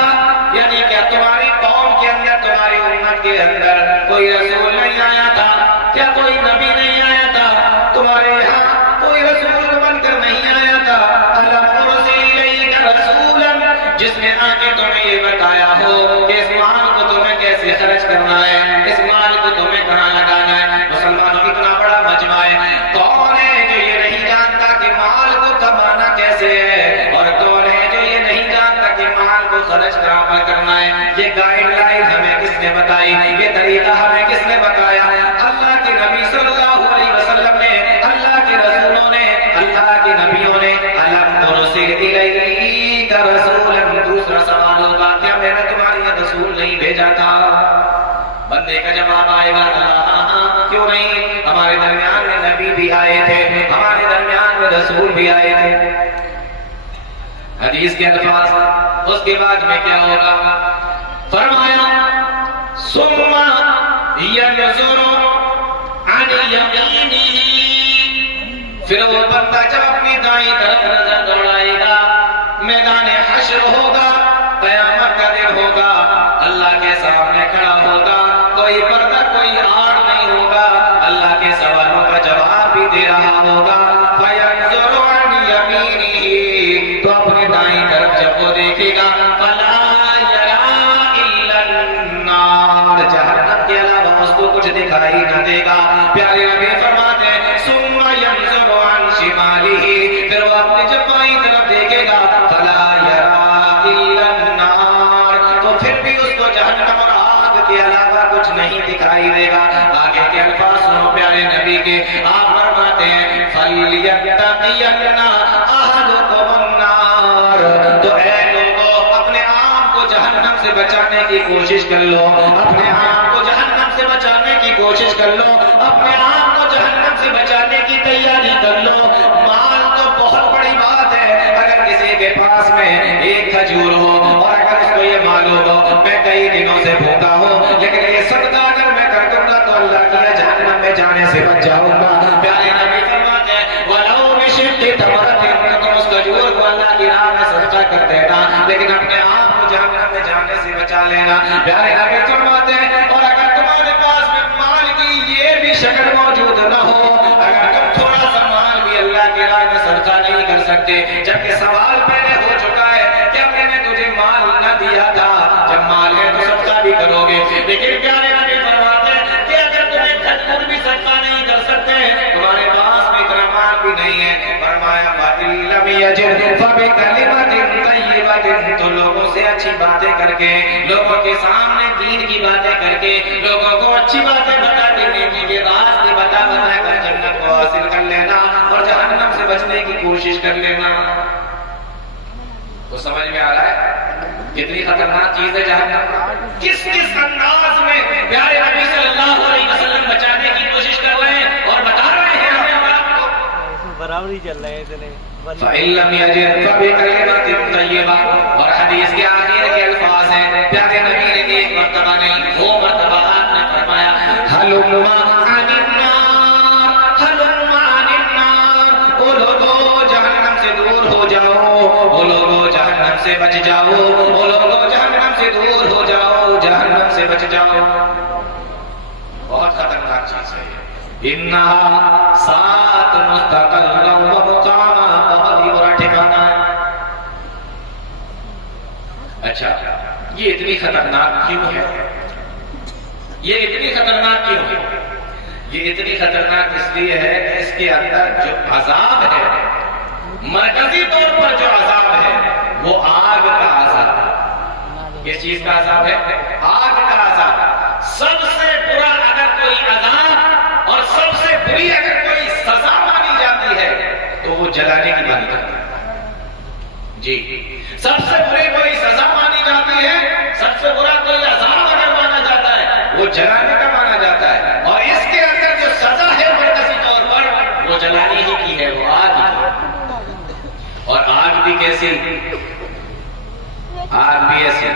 یعنی کیا تمہاری قوم کے اندر، تمہاری امت کے اندر کوئی رسول نہیں آیا تھا؟ کیا کوئی نبی نہیں آیا تھا؟ تمہارے یہاں کوئی رسول بن کر نہیں آیا تھا؟ علم ارسل الیک رسولا، جس نے آ کے تمہیں یہ بتایا ہو کہ اس مال کو تمہیں کیسے خرچ کرنا ہے، اس مال کو تمہیں کہاں لگانا ہے۔ مسلمانوں اتنا بڑا مجمع ہے، کون ہے جو یہ نہیں جانتا کہ مال کو کمانا کیسے ہے، اور کون ہے جو یہ نہیں جانتا کہ مال کو خرچ کہاں پر کرنا ہے؟ یہ گائیڈ لائن ہمیں کس نے بتائی، یہ طریقہ ہمیں کس نے بتایا؟ اللہ کے نبی صلی اللہ علیہ وسلم نے، اللہ کے رسولوں نے، اللہ کے نبیوں نے۔ علم ارسل الیک رسولا، دوسرا سوال ہوگا کیا میں نے تمہارے لیے رسول نہیں بھیجا تھا؟ بندے کا جواب آئے گا ہاں ہاں کیوں نہیں، ہمارے درمیان میں نبی بھی آئے تھے، ہمارے درمیان میں رسول بھی آئے تھے۔ حدیث کے الفاظ، اس کے بعد میں کیا ہوگا؟ فرمایا ثم ينظر عن يمينه، پھر وہ بندہ جب اپنی دائیں طرف نظر دوڑائے گا، میدان حشر ہوگا، قیامت کا دن ہوگا، اللہ کے سامنے کھڑا ہوگا، کوئی پردہ کوئی آڑ نہیں ہوگا، اللہ کے سوالوں کا جواب بھی دے رہا ہوگا۔ فَيَنظُرُ عَنْ يَمِينِهِ، تو اپنے دائیں طرف جب وہ دیکھے گا، فَلَا يَرَىٰ إِلَّا النَّارَ، جہنم کے علاوہ اس کو کچھ دکھائی نہ دے گا۔ پیارے نبی فرماتے ہیں ثُمَّ يَنظُرُ عَنْ شِمَالِهِ، پھر وہ اپنی جب بائیں طرف دیکھے گا، فَلَا يَرَىٰ إِلَّا النَّارَ، تو پھر بھی اس کو جہنم اور آگ کے علاوہ کچھ نہیں دکھائی دے گا۔ آگے کے الفاظ سنو پیارے نبی کے، آپ فرماتے ہیں فَلْيَتَّقِيَنَّ أَحَدُكُمُ کوشش کر لو، اپنے آپ کو جہنم سے بچانے کی کوشش کر لو، اپنے آپ کو جہنم سے بچانے کی تیاری کر لو۔ مال تو بہت بڑی بات ہے، اگر کسی کے پاس میں ایک کھجور ہو اور اگر اس کو یہ معلوم ہو میں کئی دنوں سے بھوکا ہوں لیکن یہ صدقہ اگر میں کر دوں گا تو اللہ کی جہنم میں جانے سے بچ جاؤں گا۔ پیارے نبی فرماتے ہیں وَلَوْ بِشِقِّ تَمْرَةٍ، تم اس کھجور کو اللہ کی راہ میں صدقہ کر دینا لیکن اپنے آپ کو جہنم میں جانے سے بچا لینا۔ پیارے نبی فرماتے ہیں اور اگر تمہارے پاس میں مال کی یہ بھی شکل موجود نہ ہو، اگر تم تھوڑا سا مال بھی اللہ کی راہ میں صدقہ نہیں کر سکتے، جبکہ سوال پہلے ہو چکا ہے کہ میں نے تجھے مال نہ دیا تھا، جب مال ہے تو صدقہ بھی کرو گے، لیکن پیارے نبی فرماتے ہیں کہ اگر تمہیں کھجور بھی صدقہ نہیں کر سکتے، تمہارے پاس میں اتنا مال بھی نہیں ہے، فرمایا وَإِن لَّمْ يَجِدْ فَبِكَلِمَةٍ طَيِّبَةٍ، تو لوگوں سے اچھی باتیں کر کے، لوگوں کے سامنے دین کی باتیں کر کے، لوگوں کو اچھی باتیں بتا کے نیکی کے راستے بتا کر جنت کو حاصل کر لینا اور جہنم سے بچنے کی کوشش کر لینا۔ تو سمجھ میں آ رہا ہے کتنی خطرناک چیز ہے جہنم، کس کس انداز میں پیارے نبی صلی اللہ علیہ وسلم بچانے کی کوشش کر رہے ہیں اور بتا رہے ہیں ہمیں اور آپ کو۔ برابری چل رہے ہیں اتنے۔ فَإِن لَّمْ يَجِدْ فَبِكَلِمَةٍ طَيِّبَةٍ، اور حدیث کے آخر کے الفاظ ہیں پیارے نبی نے ایک مرتبہ نہیں دو مرتبہ آپ نے فرمایا ہلُمَّ عَنِ النَّارِ ہلُمَّ عَنِ النَّارِ، وہ لوگوں جہنم سے دور ہو جاؤ، وہ لوگوں جہنم سے بچ جاؤ، وہ لوگوں جہنم سے دور ہو جاؤ، جہنم سے بچ جاؤ۔ بہت خطرناک چیز ہے انہا سات مستقل و مقامہ، بہت ہی برا ٹھکانہ۔ اچھا یہ اتنی خطرناک کیوں ہے؟ یہ اتنی خطرناک کیوں ہے؟ یہ اتنی خطرناک اس لیے ہے کہ اس کے اندر جو عذاب ہے، مرکزی طور پر جو عذاب ہے وہ آگ کا عذاب ہے۔ کس چیز کا عذاب ہے؟ آگ کا عذاب۔ سب سے برا اگر کوئی عذاب اور سب سے بری اگر کوئی سزا مانی جاتی ہے تو وہ جلانے کی مانی جاتی ہے۔ جی سب سے بری کوئی سزا مانی جاتی ہے، سب سے برا کوئی عذاب اگر مانا جاتا ہے وہ جلانے کا مانا جاتا ہے، اور اس کے اندر جو سزا ہے مرکزی طور پر وہ جلانے ہی کی ہے، وہ آگ ہے۔ اور آگ بھی کیسی؟ آگ بھی ایسی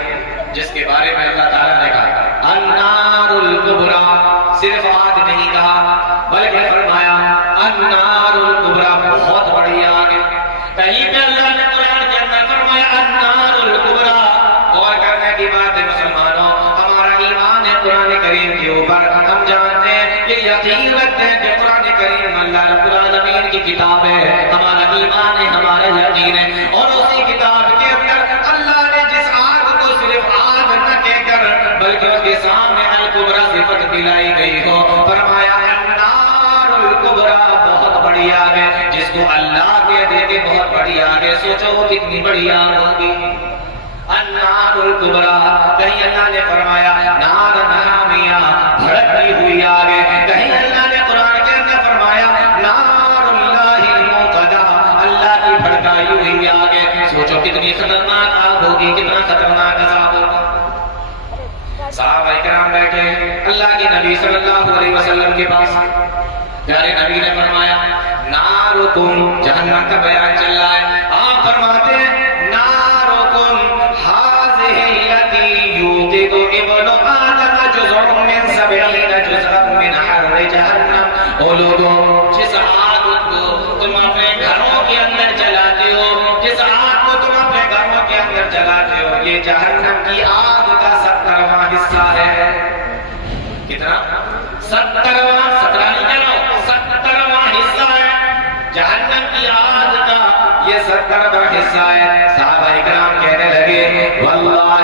جس کے بارے میں اللہ تعالیٰ نے کہا النار الکبریٰ، صرف آگ نہیں کہا بلکہ فرمایا النار الکبریٰ، بہت بڑی آگ ہے۔ کہیں پہ اللہ نے قرآن کے اندر فرمایا النار الکبریٰ۔ غور کرنے کی بات ہے مسلمانوں، ہمارا ایمان ہے قرآن کریم کے اوپر، ہم جانتے ہیں کہ یقین رکھتے ہیں کہ قرآن کریم اللہ رب العالمین کی کتاب ہے، ہمارا ایمان ہے، ہمارا یقین ہے، اور اسی کتاب کے اندر اللہ نے جس آگ کو صرف آگ نہ کہہ کر بلکہ اس کے سامنے الکبریٰ صفت دلائی گئی ہو، فرمایا النار الکبریٰ، بہت بڑی آگ ہے، جس کو اللہ کہہ دے کہ بہت بڑی آگ ہے، سوچو وہ کتنی بڑی آگ ہوگی۔ النار الکبریٰ، کہیں اللہ نے فرمایا نار حامیہ، بھڑکتی ہوئی آگ ہے، کہیں اللہ نے قرآن کے اندر فرمایا نار اللہ الموقدہ، اللہ کی بھڑکائی ہوئی آگ ہے۔ سوچو کتنی خطرناک آگ ہوگی، کتنا خطرناک عذاب ہوگا۔ صحابہ کرام بیٹھے اللہ کے نبی صلی اللہ علیہ وسلم کے پاس، پیارے نبی نے فرمایا نارکم، جہنم کا بیان چل رہا ہے، آپ فرماتے ہیں نارکم ہذہ التی یوقد ابن آدم جزء من 70 جزءا من حر جہنم، او لوگوں جس آگ کو تم اپنے گھروں کے اندر جلاتے ہو، جس آگ کو تم اپنے گھروں کے اندر جلاتے ہو، یہ جہنم کی آگ کا 70واں حصہ ہے۔ کتنا؟ 70واں، 17 نہیں کہہ رہا ہوں، 70واں حصہ ہے جہنم کی آگ کا، یہ 70واں حصہ ہے۔ صحابہ اکرام کہنے لگے واللہ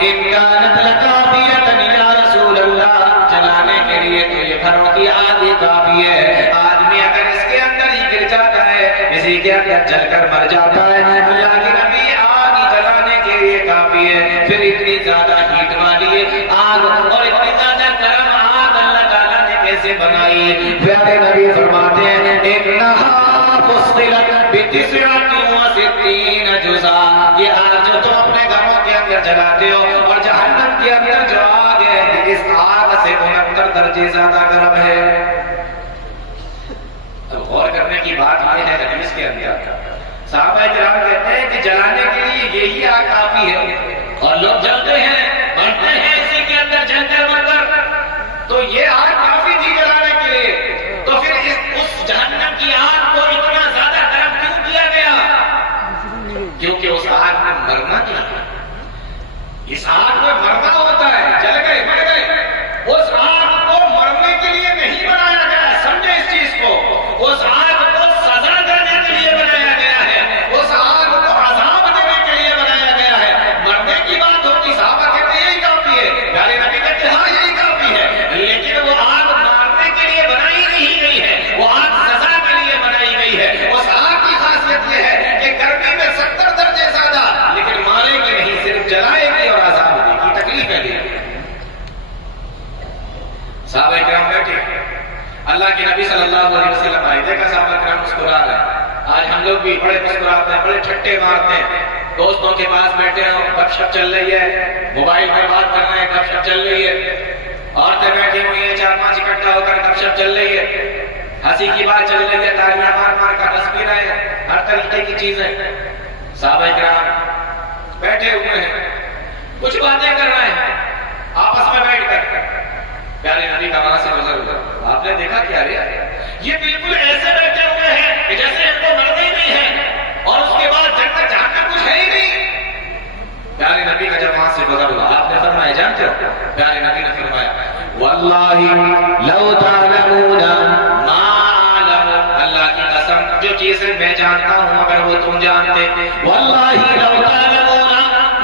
ان کانت لکافیۃ یا رسول اللہ، جلانے کے لیے تو یہ گھروں کی آگ کافی ہے، آدمی اگر اس کے اندر ہی گر جاتا ہے، اسی کے اندر جل کر مر جاتا ہے، اللہ کے نبی آگ جلانے کے لیے کافی ہے، پھر اتنی زیادہ ہیٹ والی آگ اور اتنی زیادہ گرم آگ اللہ تعالیٰ نے کیسے بنائی؟ پیارے نبی فرماتے ہیں انہا فصلت ب69 جزءا، یہ آگ جو تم اپنے گھروں کے اندر اندر جلاتے ہو، اور جہنم کے اندر جو آگ ہے اس آگ سے 69 درجے زیادہ گرم ہے۔ اب غور کرنے کی بات یہ ہے حدیث کے اندر صحابہ کرام کہتے ہیں کہ جلانے کے لیے یہی آگ کافی ہے، اور لوگ جلتے ہیں مرتے ہیں اسی کے اندر جل کر مر کر، تو یہ آگ کافی تھی جلانے کے لیے، تو پھر اس جہنم کی آگ کو اتنا زیادہ گرم کیوں کیا گیا؟ کیونکہ اس آگ میں مرنا کیا ہے، اس آگ میں مرنا ہوتا ہے، جل گئے مر گئے، اس آگ کو مرنے کے لیے نہیں بنایا گیا، سمجھے اس چیز کو، اس آگ کو سزا دینے کے لیے بنایا گیا ہے، اس آگ کو عذاب دینے کے لیے بنایا گیا ہے۔ مرنے کی بات ہوتی صحابہ کہتے ہیں یہی کافی ہے، پیارے نبی کہتے ہیں ہاں یہی کافی ہے، لیکن وہ آگ مارنے کے لیے بنائی نہیں گئی ہے، وہ آگ سزا کے لیے بنائی گئی ہے۔ اس آگ کی خاصیت یہ ہے کہ گرمی میں 70 درجے زیادہ، لیکن مارے گی نہیں، صرف جلائے گی اور عذاب دے گی، تکلیف ہے۔ صحابہ کرام بیٹھے، اللہ کے نبی صلی اللہ علیہ وسلم آئے، دیکھا صحابہ کرام مسکرا رہے ہیں۔ آج ہم لوگ بھی بڑے مسکراتے ہیں، بڑے چھٹے مارتے ہیں، دوستوں کے پاس بیٹھے ہیں، گپ شپ چل رہی ہے، موبائل پر بات کر رہے ہیں، گپ شپ چل رہی ہے، عورتیں بیٹھی ہوئی ہیں 4-5 اکٹھا ہو کر گپ شپ چل رہی ہے، ہنسی کی بات چل رہی ہے، تالیاں مار مار کر ہنس بھی رہے ہیں، ہر طریقے کی چیزیں۔ صحابہ کرام بیٹھے ہوئے ہیں، کچھ باتیں کر رہے ہیں آپس میں بیٹھ کر، پیارے نبی کا وہاں سے گزر ہوا، آپ نے دیکھا کیا یہ بالکل ایسے بیٹھے ہوئے ہیں کہ جیسے ان کو مرنا ہی نہیں ہے، اور اس کے بعد جنت جہنم کچھ ہے ہی نہیں۔ پیارے نبی کا جب وہاں سے گزر ہوا، آپ نے فرمایا جانتے ہو، پیارے نبی نے فرمایا واللہ لو تعلمون ما اعلم، اللہ کی قسم جو چیزیں میں جانتا ہوں اگر وہ تم جانتے، واللہ لو تعلمون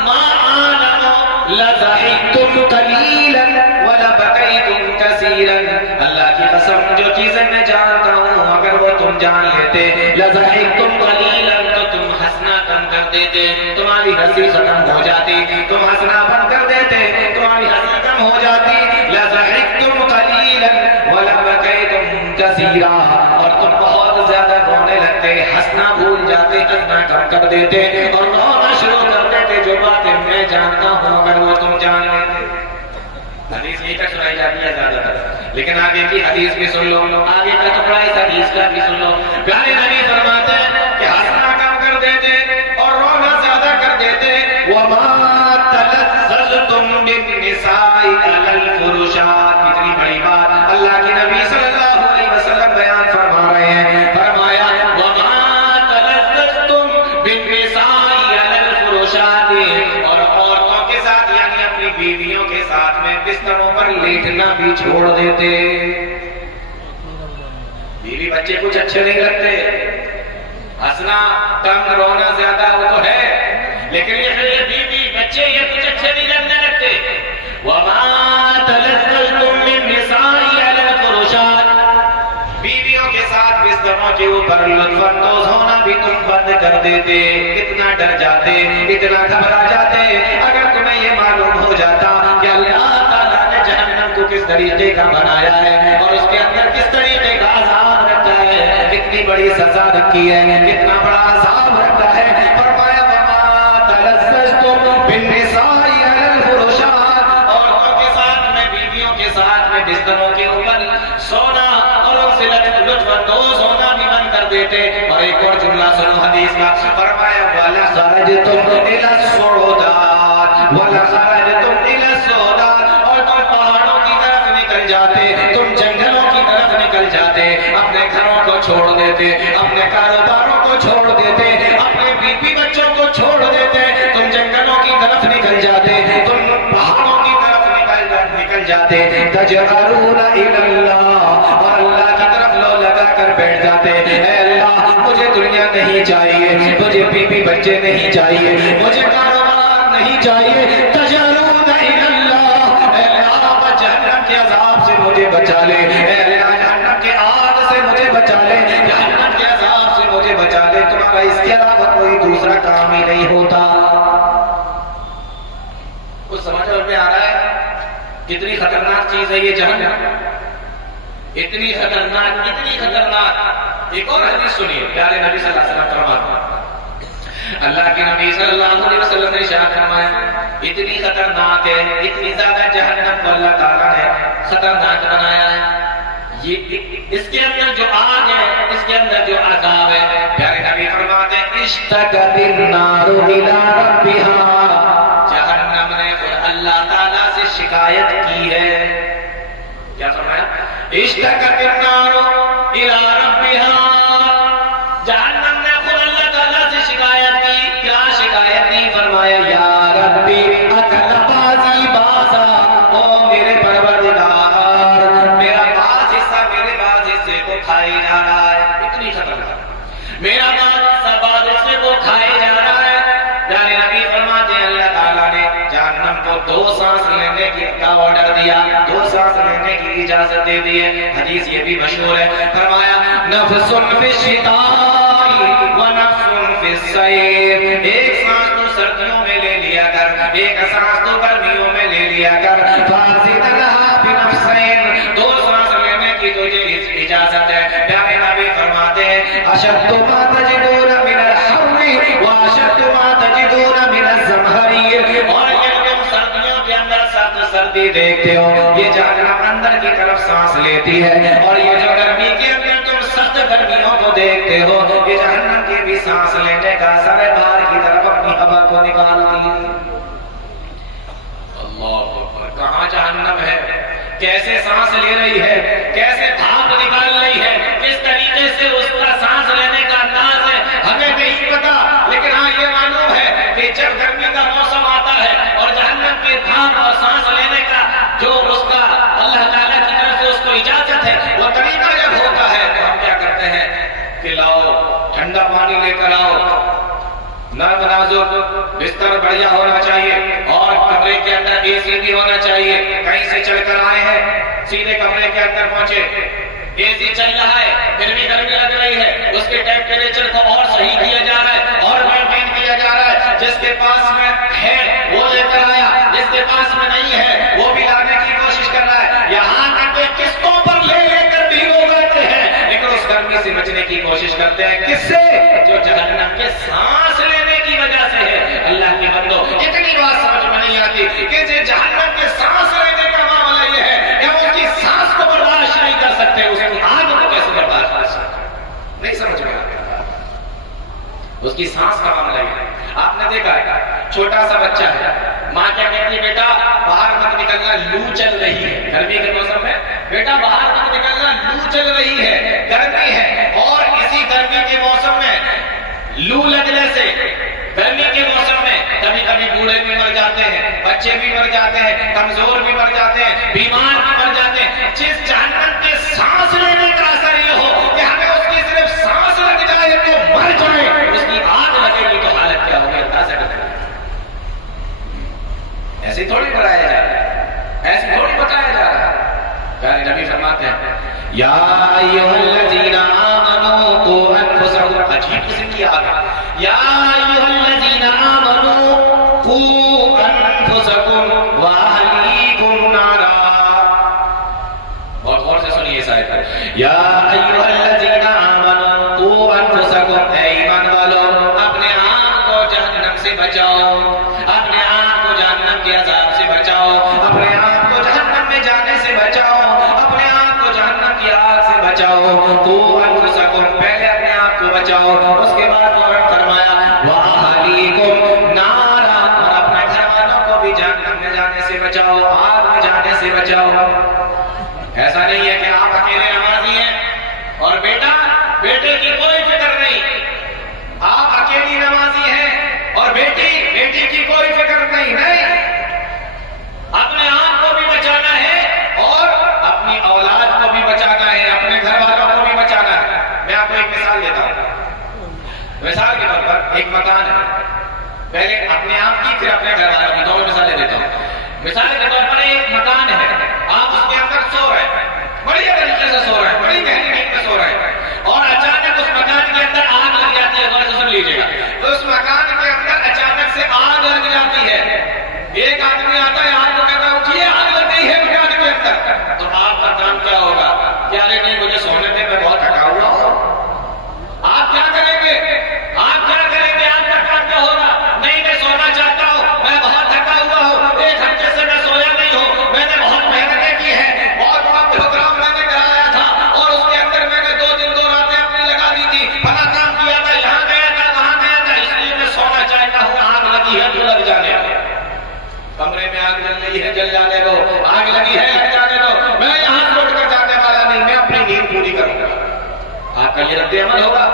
ما اعلم لضحکتم قلیلا ولبکیتم کثیرا، اللہ کی قسم جو چیزیں میں جانتا ہوں اگر وہ تم جان لیتے، لضحکتم قلیلا تو تم ہنسنا کم کر دیتے، تمہاری ہنسی ختم ہو جاتی، تم ہنسنا بند کر دیتے، تمہاری ہنسی کم ہو جاتی، لضحکتم قلیلا ولبکیتم کثیرا، اور تم بہت زیادہ رونے لگتے، ہنسنا بھول جاتے، ہنسنا کم کر دیتے اور رونا شروع کر دیتے، جو باتیں میں جانتا ہوں اگر وہ تم جان لیتے۔ حدیث یہی تک سنائی جاتی ہے زیادہ تر، لیکن آگے کی حدیث بھی سن لو، آگے کا ٹکڑا اس حدیث کا بھی سن لو۔ پیارے نبی فرماتے ہیں کہ ہنسنا کم کر دیتے اور رونا زیادہ کر دیتے، وَمَا تَلَذَّذْتُمْ بِالنِّسَاءِ عَلَى الْفُرُشَاتِ، کتنی بڑی بات اللہ کے نبی صلی اللہ علیہ وسلم بیان فرما رہے ہیں، فرمایا وَمَا تَلَذَّذْتُمْ بِالنِّسَاءِ عَلَى الْفُرُشَاتِ، اور عورتوں کے ساتھ یعنی اپنی بیویوں کے ساتھ میں بستروں پر لیٹنا بھی چھوڑ دیتے۔ بیوی بچے کچھ اچھے نہیں لگتے، ہنسنا کم رونا زیادہ وہ تو ہے، لیکن یہ بیوی بچے یہ کچھ اچھے نہیں لگنے لگتے۔ وَمَا تَلَذَّذْتُمْ بِالنِّسَاءِ عَلَى الْفُرُشَاتِ، بیویوں کے ساتھ بستروں کے اوپر لطف اندوز ہونا بھی تم بند کر دیتے، کتنا ڈر جاتے، اتنا گھبرا جاتے اگر تمہیں یہ معلوم ہو جاتا کہ اللہ تعالیٰ نے جہنم کو کس طریقے کا بنایا ہے اور اس کے اندر کس طریقے کا عذاب رکھا ہے، کتنی بڑی سزا رکھی ہے، کتنا بڑا عذاب رکھا ہے۔ فرمایا وَمَا تَلَذَّذْتُمْ بِالنِّسَاءِ عَلَى الْفُرُشَاتِ، عورتوں کے ساتھ میں بیویوں کے ساتھ میں بستروں کے اوپر سونا اور ان سے لطف اندوز ہونا بھی بند کر دیتے۔ اور ایک اور جملہ سنو حدیث کا، فرمایا وَلَخَرَجْتُمْ إِلَى السُّعُودَاتِ، وَلَخَرَجْتُمْ إِلَى السُّعُودَاتِ، اور تم پہاڑوں کی طرف نکل جاتے، تم جنگلوں کی طرف نکل جاتے، اپنے گھروں کو چھوڑ دیتے، اپنے کاروباروں کو چھوڑ دیتے، اپنے بیوی بچوں کو چھوڑ دیتے، تم جنگلوں کی طرف نکل جاتے، تم پہاڑوں کی طرف نکل جاتے، تجأرون إلى اللہ، اور اللہ کی طرف لو لگا کر بیٹھ جاتے، اے اللہ مجھے دنیا نہیں چاہیے، مجھے بیوی بچے نہیں چاہیے، مجھے کاروبار نہیں چاہیے، تجأرون إلى اللہ، اے اللہ جہنم کے عذاب سے مجھے بچا لے، اے اللہ جہنم کے آگ سے مجھے بچا لے، جہنم کے عذاب سے مجھے بچا لے، تمہارا اس کے علاوہ کوئی دوسرا کام ہی نہیں ہوتا۔ کچھ سمجھ میں آ رہا ہے کتنی خطرناک چیز ہے یہ جہنم، اتنی خطرناک، اتنی خطرناک۔ ایک اور حدیث سنیے، پیارے نبی صلی اللہ علیہ وسلم فرماتے ہیں اللہ کے نبی صلی اللہ علیہ وسلم نے ارشاد فرمایا اتنی خطرناک ہے، اتنی زیادہ جہنم کو اللہ تعالیٰ نے خطرناک بنایا ہے، اس کے اندر جو آگ ہے، اس کے اندر جو عذاب ہے، پیارے نبی فرماتے ہیں اشتکت النار الی ربها، جہنم نے خود اللہ تعالیٰ سے شکایت کی ہے۔ کیا فرمایا؟ اشتکت النار الی ربها، جہنم نے خود اللہ تعالیٰ سے شکایت کی۔ کیا شکایت کی؟ فرمایا یا ربی اکل بازی بازا، او میرے پروردگار میرا باز حصہ میرے باز حصے کو کھائی جا رہا ہے، اتنی خطرناک، میرا باز حصے کو کھائے جا رہا ہے۔ پیارے نبی فرماتے ہیں اللہ تعالیٰ نے جہنم کو 2 سانس لینے کا آرڈر دیا، 2 سانس لینے کی اجازت دے دی ہے۔ حدیث یہ بھی مشہور ہے، فرمایا نفس فی الشتاء و نفس فی الصیف، ایک سانس تو سردیوں میں لے لیا کر، ایک سانس تو گرمیوں میں لے لیا کر، فازد لها بنفسین، 2 سانس لینے کی تجھے اجازت ہے۔ پیارے نبی فرماتے ہیں اشد ما تجدون من الحر واشد ما تجدون من الزمہریر، اور یہ تم سردیوں کے اندر سخت سردی دیکھتے ہو، یہ جہنم اندر کی طرف سانس لیتی ہے، اور یہ جو گرمی کے اندر تم سخت گرمیوں کو دیکھتے ہو، یہ جہنم کی بھی سانس لینے کا اثر ہے، باہر کی طرف اپنی ہوا کو نکالتی ہے۔ اللہ اکبر، کہاں جہنم ہے، کیسے سانس لے رہی ہے، کیسے بھاپ نکال رہی ہے، کس طریقے سے اس کا سانس لینے کا انداز ہے، ہمیں نہیں پتا، لیکن ہاں یہ معلوم ہے کہ جب گرمی کا موسم آتا ہے اور جہنم کے بھاپ اور سانس لینے کا جو اس کا اللہ تعالیٰ کی طرف سے اس کو اجازت ہے، وہ طریقہ جب ہوتا ہے تو ہم کیا کرتے ہیں کہ لاؤ ٹھنڈا پانی لے کر آؤ، نرم نازک بستر بڑھیا ہونا چاہیے، اور کمرے کے اندر اے سی بھی ہونا چاہیے۔ کہیں سے چل کر آئے ہیں، سیدھے کمرے کے اندر پہنچے، اے سی چل رہا ہے، پھر بھی گرمی لگ رہی ہے، اس کے ٹیمپریچر کو اور صحیح کیا جا رہا ہے اور مینٹین کیا جا رہا ہے، جس کے پاس میں ہے وہ لے کر آیا، جس کے پاس میں نہیں ہے وہ بھی لانے کی کوشش کر رہا ہے، یہاں تک کہ قسطوں پر لے کر بھی لوگ آتے ہیں، لیکن اس گرمی سے بچنے کی کوشش کرتے ہیں، کس سے؟ جو جہنم کے سانس لینے کی وجہ سے ہے۔ اللہ کے بندو، اتنی بات سمجھ میں نہیں آتی کہ جو جہنم کے سانس لینے کا معاملہ یہ ہے کہ وہ اس کی سانس کو برداشت نہیں کر سکتے، اس کی آگ کو کیسے برداشت کر سکتے، نہیں سمجھ میں آتا، اس کی سانس کا معاملہ یہ ہے۔ آپ نے دیکھا ہے چھوٹا سا بچہ ہے، ماں کیا کہتی ہے بیٹا باہر مت نکلنا، لو چل رہی ہے، گرمی کے موسم میں بیٹا باہر مت نکلنا، لو چل رہی ہے، گرمی ہے، اور اسی گرمی کے موسم میں لو لگنے سے گرمی کے موسم میں کبھی کبھی بوڑھے بھی مر جاتے ہیں، بچے بھی مر جاتے ہیں، کمزور بھی مر جاتے ہیں، بیمار بھی مر جاتے ہیں۔ جس جہنم کے سانس لینے کا اثر یہ ہو کہ ہمیں اس کی صرف سانس لگ جائے تو مر جائے، اس کی آگ لگے گی تو حالت کیا ہوگی اندازہ کریں۔ ایسے تھوڑی بتایا جا رہا ہے، ایسے تھوڑی بتایا جا رہا ہے۔ پیارے نبی فرماتے ہیں یا ایھا الذین آمنوا قوا انفسکم، عجیب قسم کی آگ ہے، یا ایھا الذین آمنوا قوا انفسکم واہلیکم نارا، بہت غور سے سنیے اس آیت کو، یا ایھا الذین آمنوا قوا انفسکم، اے ایمان والو اپنے آپ کو جہنم سے بچاؤ، اپنے آپ کو جہنم کے عذاب سے بچاؤ، اپنے آپ کو جہنم میں جانے سے بچاؤ، اپنے آپ کو جہنم کی آگ سے بچاؤ۔ قوا انفسکم، پہلے اپنے آپ کو بچاؤ، اس کے بعد فرمایا واہلیکم نارا، اور اپنے گھر والوں کو بھی جہنم میں جانے سے بچاؤ، آگ میں جانے سے بچاؤ۔ ایسا نہیں ہے کہ آپ اکیلے نمازی ہیں اور بیٹے کی کوئی فکر نہیں، آپ اکیلی نمازی ہیں اور بیٹی کی کوئی فکر نہیں، اپنے آپ کو بھی بچانا ہے اور اپنی اولاد کو بھی بچانا ہے، اپنے گھر والوں کو بھی بچانا ہے۔ میں آپ کو ایک مثال دیتا ہوں، مثال کے طور پر ایک مکان ہے، پہلے اپنے آپ کی پھر اپنے گھر والوں کی، دونوں مثالیں دیتا ہوں۔ مثال کے طور پر ایک مکان ہے، آپ اس کے اندر سو رہے ہیں، بڑھیا طریقے سے سو رہے ہیں، بڑی گہری نیند میں سو رہے ہیں، اور اچانک اس مکان کے اندر آگ لگ جاتی ہے، غور سے سن لیجیے گا، تو اس مکان کے اندر اچانک سے آگ لگ جاتی ہے، ایک آدمی آتا ہے آپ کو کہتا ہے اٹھیے آگ لگ گئی ہے مکان کے اندر، تو آپ کا کام کیا ہوگا؟ کیا نہیں مجھے سونے پہ میں بہت تھکا ہوا ہوں، آپ کیا کریں گے؟ آپ کا کام کیا کا یہ رد عمل ہوگا؟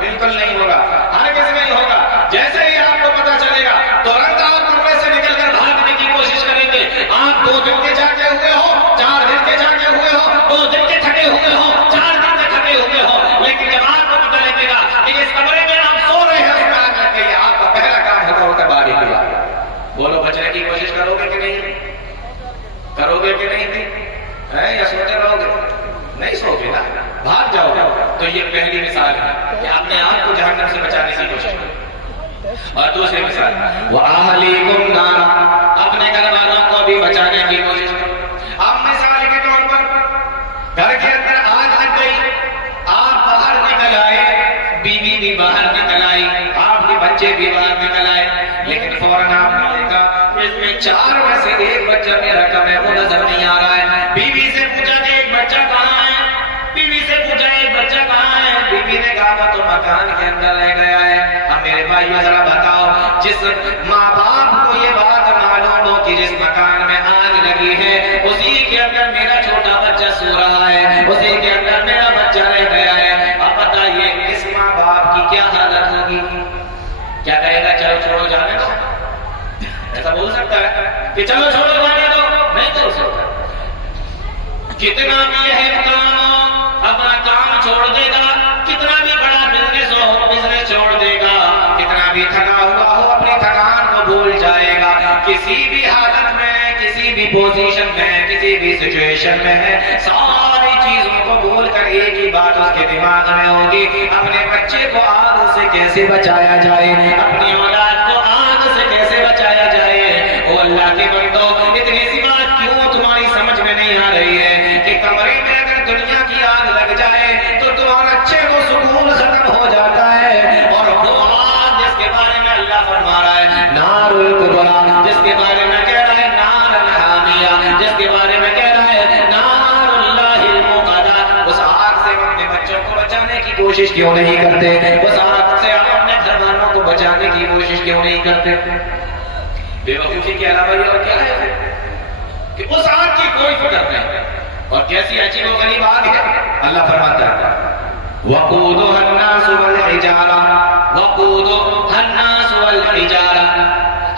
بالکل نہیں ہوگا، ہرگز نہیں ہوگا۔ جیسے ہی آپ کو پتا چلے گا ترنت آپ کمرے سے نکل کر بھاگنے کی کوشش کریں گے۔ آپ 2 دن کے جاگے ہوئے ہو، 4 دن کے جاگے ہوئے ہو، 2 دن کے تھکے ہوئے ہو، 4 دن کے تھکے ہوئے ہو، لیکن جب آپ کو پتا لگے گا کہ اس کمرے میں آپ سو رہے ہیں، اس میں آ کے یہ آپ کا پہلا کام ہوتا بھاگے گا۔ بولو بچنے کی کوشش کرو گے کہ نہیں؟ کرو گے کہ نہیں؟ یا سوتے رہو گے؟ نہیں سو گے نا، بھاگ جاؤ گے۔ تو یہ پہلی مثال ہے کہ اپنے آپ کو جہنم سے بچانے کی کوشش کرو۔ اور دوسری مثال وَأَهْلِكُمْ نَارًا، اپنے گھر والوں کو بھی بچانے کی کوشش کرو۔ اب مثال کے طور پر گھر کے اندر آگ لگ گئی، آپ باہر نکل آئے، بیوی بھی باہر نکل آئی، آپ کے بچے بھی باہر نکل آئے، لیکن فوراً آپ نے دیکھا اس میں 4 میں سے 1 بچہ میرا کم ہے، وہ نظر نہیں آ رہا ہے۔ بیوی سے پوچھا کہ 1 بچہ کہاں ہے؟ بیوی سے پوچھا 1 بچہ کہاں ہے؟ بیوی نے کہا وہ تو مکان کے اندر رہ گیا ہے۔ اب میرے بھائیو ذرا بتاؤ، جس ماں باپ کو یہ بات معلوم ہو کہ جس مکان میں آگ لگی ہے اسی کے اندر میرا چھوٹا بچہ سو رہا ہے، اسی کے اندر میرا بچہ رہ گیا ہے، اب بتائیے اس ماں باپ کی کیا حالت ہوگی؟ کیا کہے گا چلو چھوڑو جانے دو؟ ایسا بول سکتا ہے کہ چلو چھوڑو جانے دو؟ نہیں بول سکتا۔ کتنا بھی اہم کام ہو اپنا کام چھوڑ دے گا، کتنا بھی بڑا بزنس ہو بزنس چھوڑ دے گا، کتنا بھی تھکا ہوا ہو اپنی تھکان کو بھول جائے گا۔ کسی بھی حالت میں، کسی بھی پوزیشن میں، کسی بھی سچویشن میں ہے، ساری چیزوں کو بھول کر ایک ہی بات اس کے دماغ میں ہوگی، اپنے بچے کو آگ سے کیسے بچایا جائے، اپنی اولاد کو آگ سے کیسے بچایا جائے۔ او اللہ کے بندو، اتنی سی بات کیوں تمہاری سمجھ میں نہیں آ رہی ہے کہ کمرے میں اگر دنیا کی آگ لگ جائے تو تمہارا اچھے کو سکون ختم ہو جاتا ہے، اور وہ آگ جس کے بارے میں اللہ فرما رہا ہے نار الکبریٰ، جس کے بارے میں کہہ رہا ہے نار الحامیہ، جس کے بارے میں کہہ رہا ہے نار اللہ الموقدہ، اس آگ سے اپنے بچوں کو بچانے کی کوشش کیوں نہیں کرتے؟ اس آگ سے ہم اپنے گھر والوں کو بچانے کی کوشش کیوں نہیں کرتے؟ بے وقوفی کے علاوہ یہ اور کیا ہے کہ اس آگ کی کوئی فکر نہیں۔ اور کیسی عجیب و غریب آگ ہے، اللہ فرماتا ہے وَقُودُهَا النَّاسُ وَالْحِجَارَةُ وَقُودُهَا النَّاسُ وَالْحِجَارَةُ،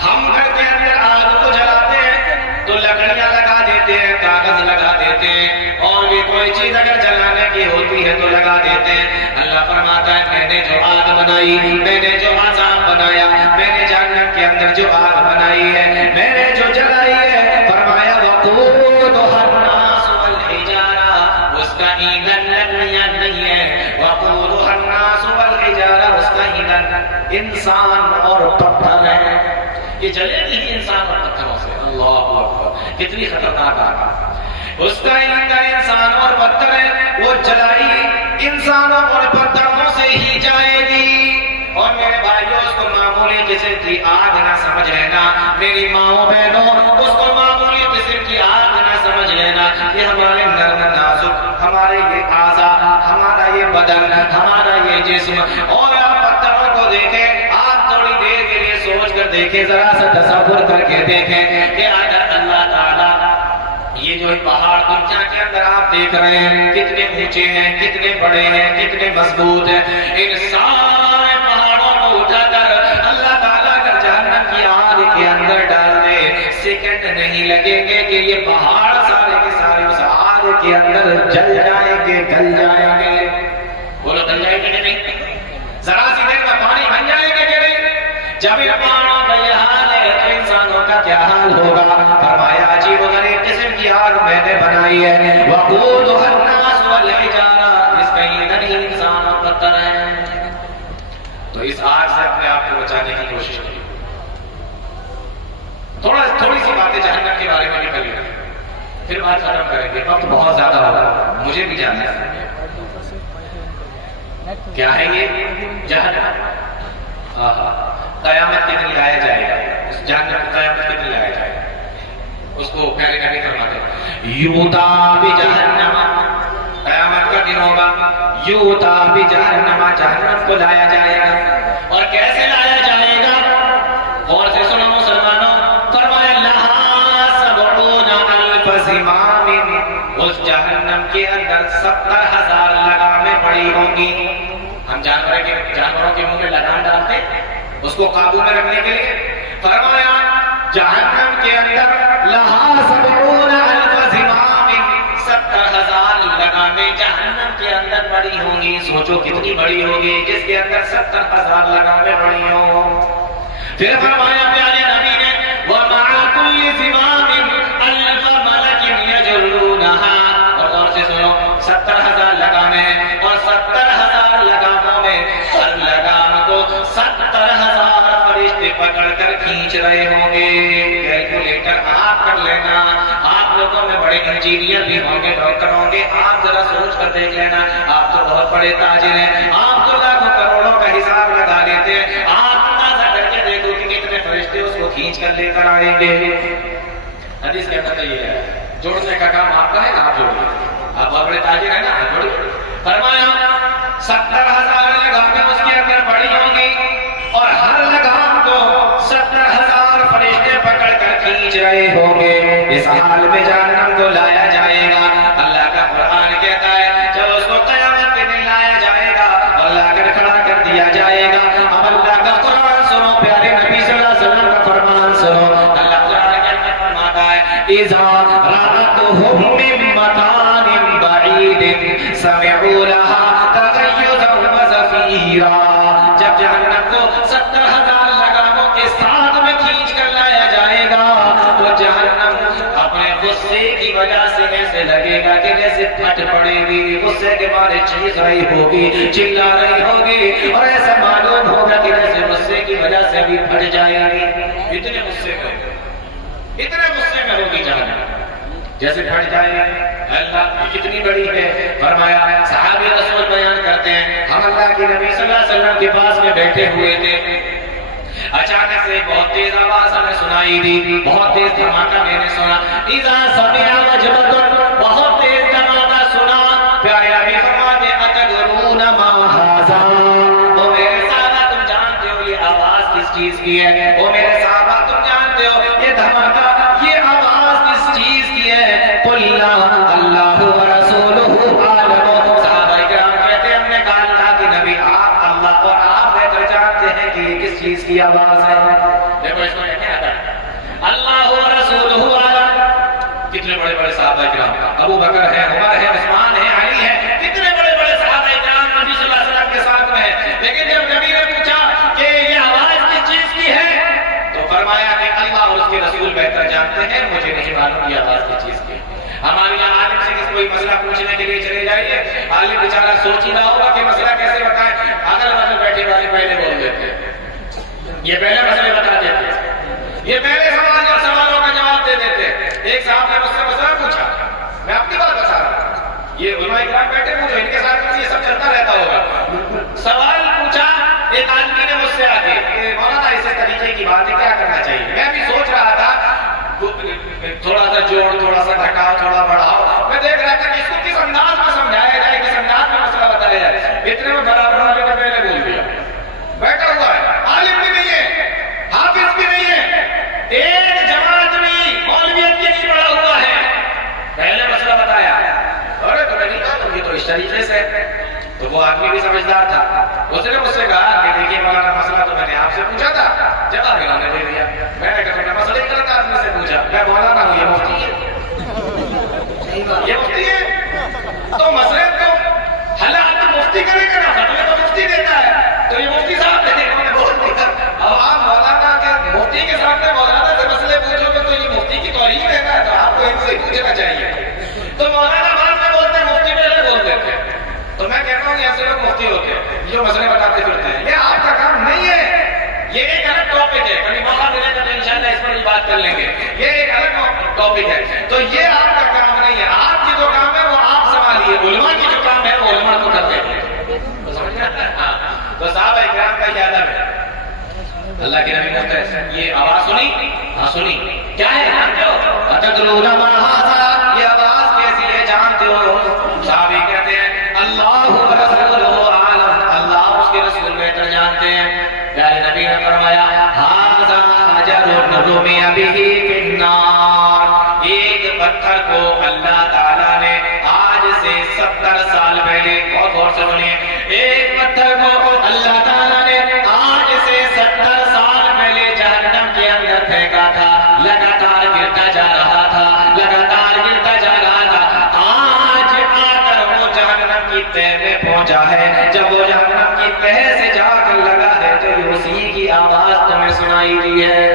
ہم گھر کے اندر آگ کو جلاتے ہیں تو لکڑیاں لگا دیتے ہیں، کاغذ لگا دیتے ہیں، اور بھی کوئی چیز اگر جلانے کی ہوتی ہے تو لگا دیتے ہیں۔ اللہ فرماتا ہے میں نے جو آگ بنائی، میں نے جو عذاب بنایا، میں نے جہنم کے اندر جو آگ بنائی ہے، میں نے جو جلائی ہے، فرمایا وَقُودُهَا النَّاسُ وَالْحِجَارَةُ، اس کا ایندھن لکڑیاں نہیں ہے، وَقُودُهَا النَّاسُ وَالْحِجَارَةُ، اس کا ایندھن انسان اور پتھر ہے۔ یہ جلے نہیں انسان اور پتھروں سے، اللہ اکبر، کتنی خطرناک آگ ہے۔ اس کا ایندھن انسان اور پتھر ہے، وہ جلائی انسانوں اور پتھروں سے ہی جائے گی۔ اور میرے بھائیوں، اس کو معمولی قسم کی آگ نہ سمجھ لینا، میری ماؤں بہنوں، اس کو معمولی قسم کی آگ نہ سمجھ لینا۔ یہ ہمارے نرم نازک، ہمارے یہ اعضاء، ہمارا یہ بدن، ہمارا یہ جسم، اور آپ پتھروں کو دیکھیں، آپ تھوڑی دیر کے لیے سوچ کر دیکھیں، ذرا سا تصور کر کے دیکھیں کہ اگر اللہ تعالیٰ یہ جو پہاڑ دنیا کے اندر آپ دیکھ رہے ہیں کتنے اونچے ہیں، کتنے بڑے ہیں، کتنے مضبوط ہیں، ان سارے پہاڑوں کو اٹھا کر اللہ تعالیٰ اگر جہنم کی آگ کے اندر ڈال دے، سیکنڈ نہیں لگیں گے کہ یہ پہاڑ سارے کے سارے اس آگ کے اندر جل جائیں گے، گل جائیں گے۔ بولو گل جائیں گے کہ نہیں؟ ذرا سی دیر میں پانی بن جائے گا کہ نہیں؟ جب ان پہاڑوں کا یہ حال ہے تو انسانوں کا کیا حال ہوگا؟ فرمایا عجیب و غریب قسم کی آگ میں نے بنائی ہے، وَقُودُهَا النَّاسُ وَالْحِجَارَةُ، اس کا ایندھن ہی انسان اور پتھر ہے۔ تو اس آگ سے اپنے آپ کو بچانے کی کوشش کی۔ تھوڑی سی باتیں جہنم کے بارے میں نکل گئی، پھر بات ختم کریں گے، وقت بہت زیادہ ہوگا، مجھے بھی جاننا ہے کیا ہے یہ جہنم۔ قیامت کے دن لایا جائے گا، اس جہنم کو قیامت کے دن لایا جائے گا۔ اس کو پیارے نبی فرماتے ہیں یوتا بجہنم، قیامت کا دن ہوگا، یوتا بجہنم، جہنم کو لایا جائے گا۔ اور کیسے لایا جائے گا؟ اور سے سنو مسلمانوں، فرمایا لہا 70,000 زمام، اس جہنم کے اندر 70,000 لگامیں پڑی ہوں ہوں گی. ہم جانوروں کے منہ میں لگام ڈالتے ہیں اس کو قابو میں رکھنے کے لیے. فرمایا جہنم کے اندر لہا 70,000 زمام، 70,000 لگامیں جہنم کے اندر پڑی ہوں گی. سوچو کتنی بڑی ہوگی جس کے اندر 70,000 لگامیں پڑی ہوں. پھر فرمایا پیارے نبی نے وَمَعَ كُلِّ زِمَامٍ أَلْفَ مَلَكٍ يَجُرُّونَهَا. اور غور سے سنو، 70,000 لگامیں اور 70,000 لگاموں میں ہر لگام کو 70,000 فرشتے پکڑ کر کھینچ رہے ہوں گے. کیلکولیٹر آپ کر لینا، آپ لوگوں میں بڑے انجینئر بھی ہوں گے، ڈاکٹر ہوں گے. آپ ذرا سوچ کر دیکھ لینا، آپ تو بہت بڑے تاجر ہیں، آپ تو لاکھوں کروڑوں کا حساب لگا لیتے ہیں. آپ اندازہ کر کے دیکھو کہ کتنے فرشتے اس کو کھینچ کر لے کر آئیں گے. حدیث کے اندر یہ ہے، جوڑنے کا کام آپ کا ہے نا، آپ جوڑیے. آپ بہت بڑے تاجر ہیں نا، آپ جوڑیے. فرمایا 70,000 لگامیں اس کے اندر پڑی ہوں گی اور ہر لگام کو 70,000 فرشتے پکڑ کر کھینچ رہے ہوں گے. اس حال میں جہنم کو لایا جائے گا. اللہ کا قرآن کہتا ہے جب اس کو قیامت کے دن لایا جائے گا اور لا کر کھڑا کر دیا جائے گا. اب اللہ کا قرآن سنو، پیارے نبی صلی اللہ علیہ وسلم کا فرمان سنو. اللہ قرآن کے اندر فرماتا ہے اذا رأتهم من مكان بعيد سمعوا لها تغيظا وزفيرا. جب جہنم کو 70,000 لگاموں کے ساتھ میں کھینچ کر لایا جائے گا تو جہنم اپنے غصے کی وجہ سے ایسے لگے گا کہ جیسے پھٹ پڑے گی. غصے کے مارے چیخ رہی ہوگی، چلا رہی ہوگی اور ایسا معلوم ہوگا کہ جیسے غصے کی وجہ سے ابھی پھٹ جائے گی. اتنے غصے میں ہوگی جہنم، جیسے پھٹ جائے گی. اللہ کتنی بڑی ہے. فرمایا صحابی رسول بیان کرتے ہیں ہم اللہ کے نبی صلی اللہ علیہ وسلم کے پاس میں بیٹھے ہوئے تھے. اچانک سے بہت تیز آواز ہمیں سنائی دی، بہت تیز دھماکہ میں نے سنا. اذا سمع وجبۃ، بہت تیز دھماکہ سنا. پیارے نبی فرماتے اتدرون ما ھذا. او میرے صحابہ تم جانتے ہو یہ آواز کس چیز کی ہے؟ او میرے صحابہ تم جانتے ہو یہ دھماکہ، یہ آواز کس چیز کی ہے؟ قلنا اللہ ورسولہ عالم. صحابہ کرام کہتے ہیں ہم نے کہا اللہ کے نبی آپ اللہ اور آپ بہتر جانتے ہیں کہ یہ کس چیز کی آواز ہے. دیکھو اس کو کیا کہتا ہے اللہ ورسولہ عالم. کتنے بڑے بڑے صحابہ کرام، ابو بکر ہے، عمر ہے، عثمان ہے، علی ہے، کتنے بڑے بڑے صحابہ کرام نبی صلی اللہ علیہ وسلم کے ساتھ میں ہیں. لیکن جب نبی نے پوچھا کہ یہ آواز کس چیز کی ہے تو فرمایا کہ اللہ اور اس کے رسول بہتر جانتے ہیں، مجھے نہیں معلوم یہ آواز کس چیز کی ہے. ہمارے یہاں عالم سے کوئی مسئلہ پوچھنے کے لیے چلے جائیے، عالم بیچارہ سوچ ہی رہا ہوگا کہ مسئلہ کیسے بتائیں. اگل بغل بیٹھے والے پہلے بول دیتے ہیں، یہ پہلے مسئلے بتا دیتے ہیں، یہ پہلے سوالوں کا جواب دے دیتے ہیں. ایک صاحب نے مجھ سے مسئلہ پوچھا، میں اپنی بات بتا رہا ہوں، یہ علماء کرام بیٹھے ہوں جو ان کے ساتھ یہ سب چلتا رہتا ہوگا. سوال پوچھا ایک آدمی نے مجھ سے آ کے کہ مولانا اس طریقے کی بات ہے کیا کرنا چاہیے. میں بھی سوچ رہا تھا تھوڑا سا جوڑ، تھوڑا سا ڈھکاؤ، تھوڑا بڑھاؤ. میں دیکھ رہا تھا کہ اس کو کس انداز میں سمجھایا جائے، کس انداز میں مسئلہ بتایا جائے. اتنے میں برابر والے نے پہلے بول دیا. بیٹھا ہوا ہے، عالم بھی نہیں ہے، حافظ بھی نہیں ہے، ایک جماعت بھی مولویت کی نہیں پڑھا ہوا ہے، پہلے مسئلہ بتایا. ارے تو میں نہیں کہا تم یہ تو اس طریقے سے. تو وہ آدمی بھی سمجھدار تھا، اس نے مجھ سے کہا کہ دیکھیے مولانا مسئلہ تو میں نے آپ سے پوچھا تھا، جواب انہوں نے دے دیا. میں نے کہا مسئلہ ہی غلط آدمی سے پوچھا، میں مولانا ہوں، یہ مفتی ہے، یہ مفتی ہے. تو مسئلے کو حالات مفتی کرے گا نا، فتوے تو مفتی دیتا ہے. تو یہ مفتی صاحب نے بول دیا. اب آپ مولانا کے مفتی کے سامنے مولانا سے مسئلے پوچھو گے تو یہ مفتی کی توہین ہے نا، تو آپ کو ان سے پوچھنا چاہیے. تو مولانا بعد میں بولتے ہیں، مفتی پہلے بول دیتے ہیں. تو میں کہتا ہوں ایسے لوگ مفتی ہوتے ہیں جو مسئلے بتاتے پھرتے ہیں، یہ آپ کا کام نہیں ہے. یہ ایک الگ ٹاپک ہے، کبھی موقع ملے گا تو انشاءاللہ اس پر بھی بات کر لیں گے. یہ ایک الگ ٹاپک ہے. تو یہ آپ کا کام نہیں ہے. آپ کی جو کام ہے وہ آپ سنبھالیے، علماء کی جو کام ہے وہ علماء کو کرتے ہیں. تو صحابہ اکرام کا یہ ادب ہے. اللہ کے نبی کہتے ہیں یہ آواز سنی؟ ہاں سنی. کیا ہے جانتے ہو؟ اتدرون ما ھذا، یہ آواز کیسی ہے جانتے ہو؟ صحابی کہتے ہیں اللہ ورسولہ عالم، اللہ اس کے رسول بہتر جانتے ہیں. پیارے نبی نے فرمایا ھذا حجر رمی بہ فی النار. ایک پتھر کو اللہ تعالیٰ نے آج سے 70 سال پہلے، بہت غور سے سنیے، پہنچا ہے، جب وہ جہنم کی تہہ سے جا کر لگا ہے تو اسی کی آواز تمہیں سنائی دی ہے۔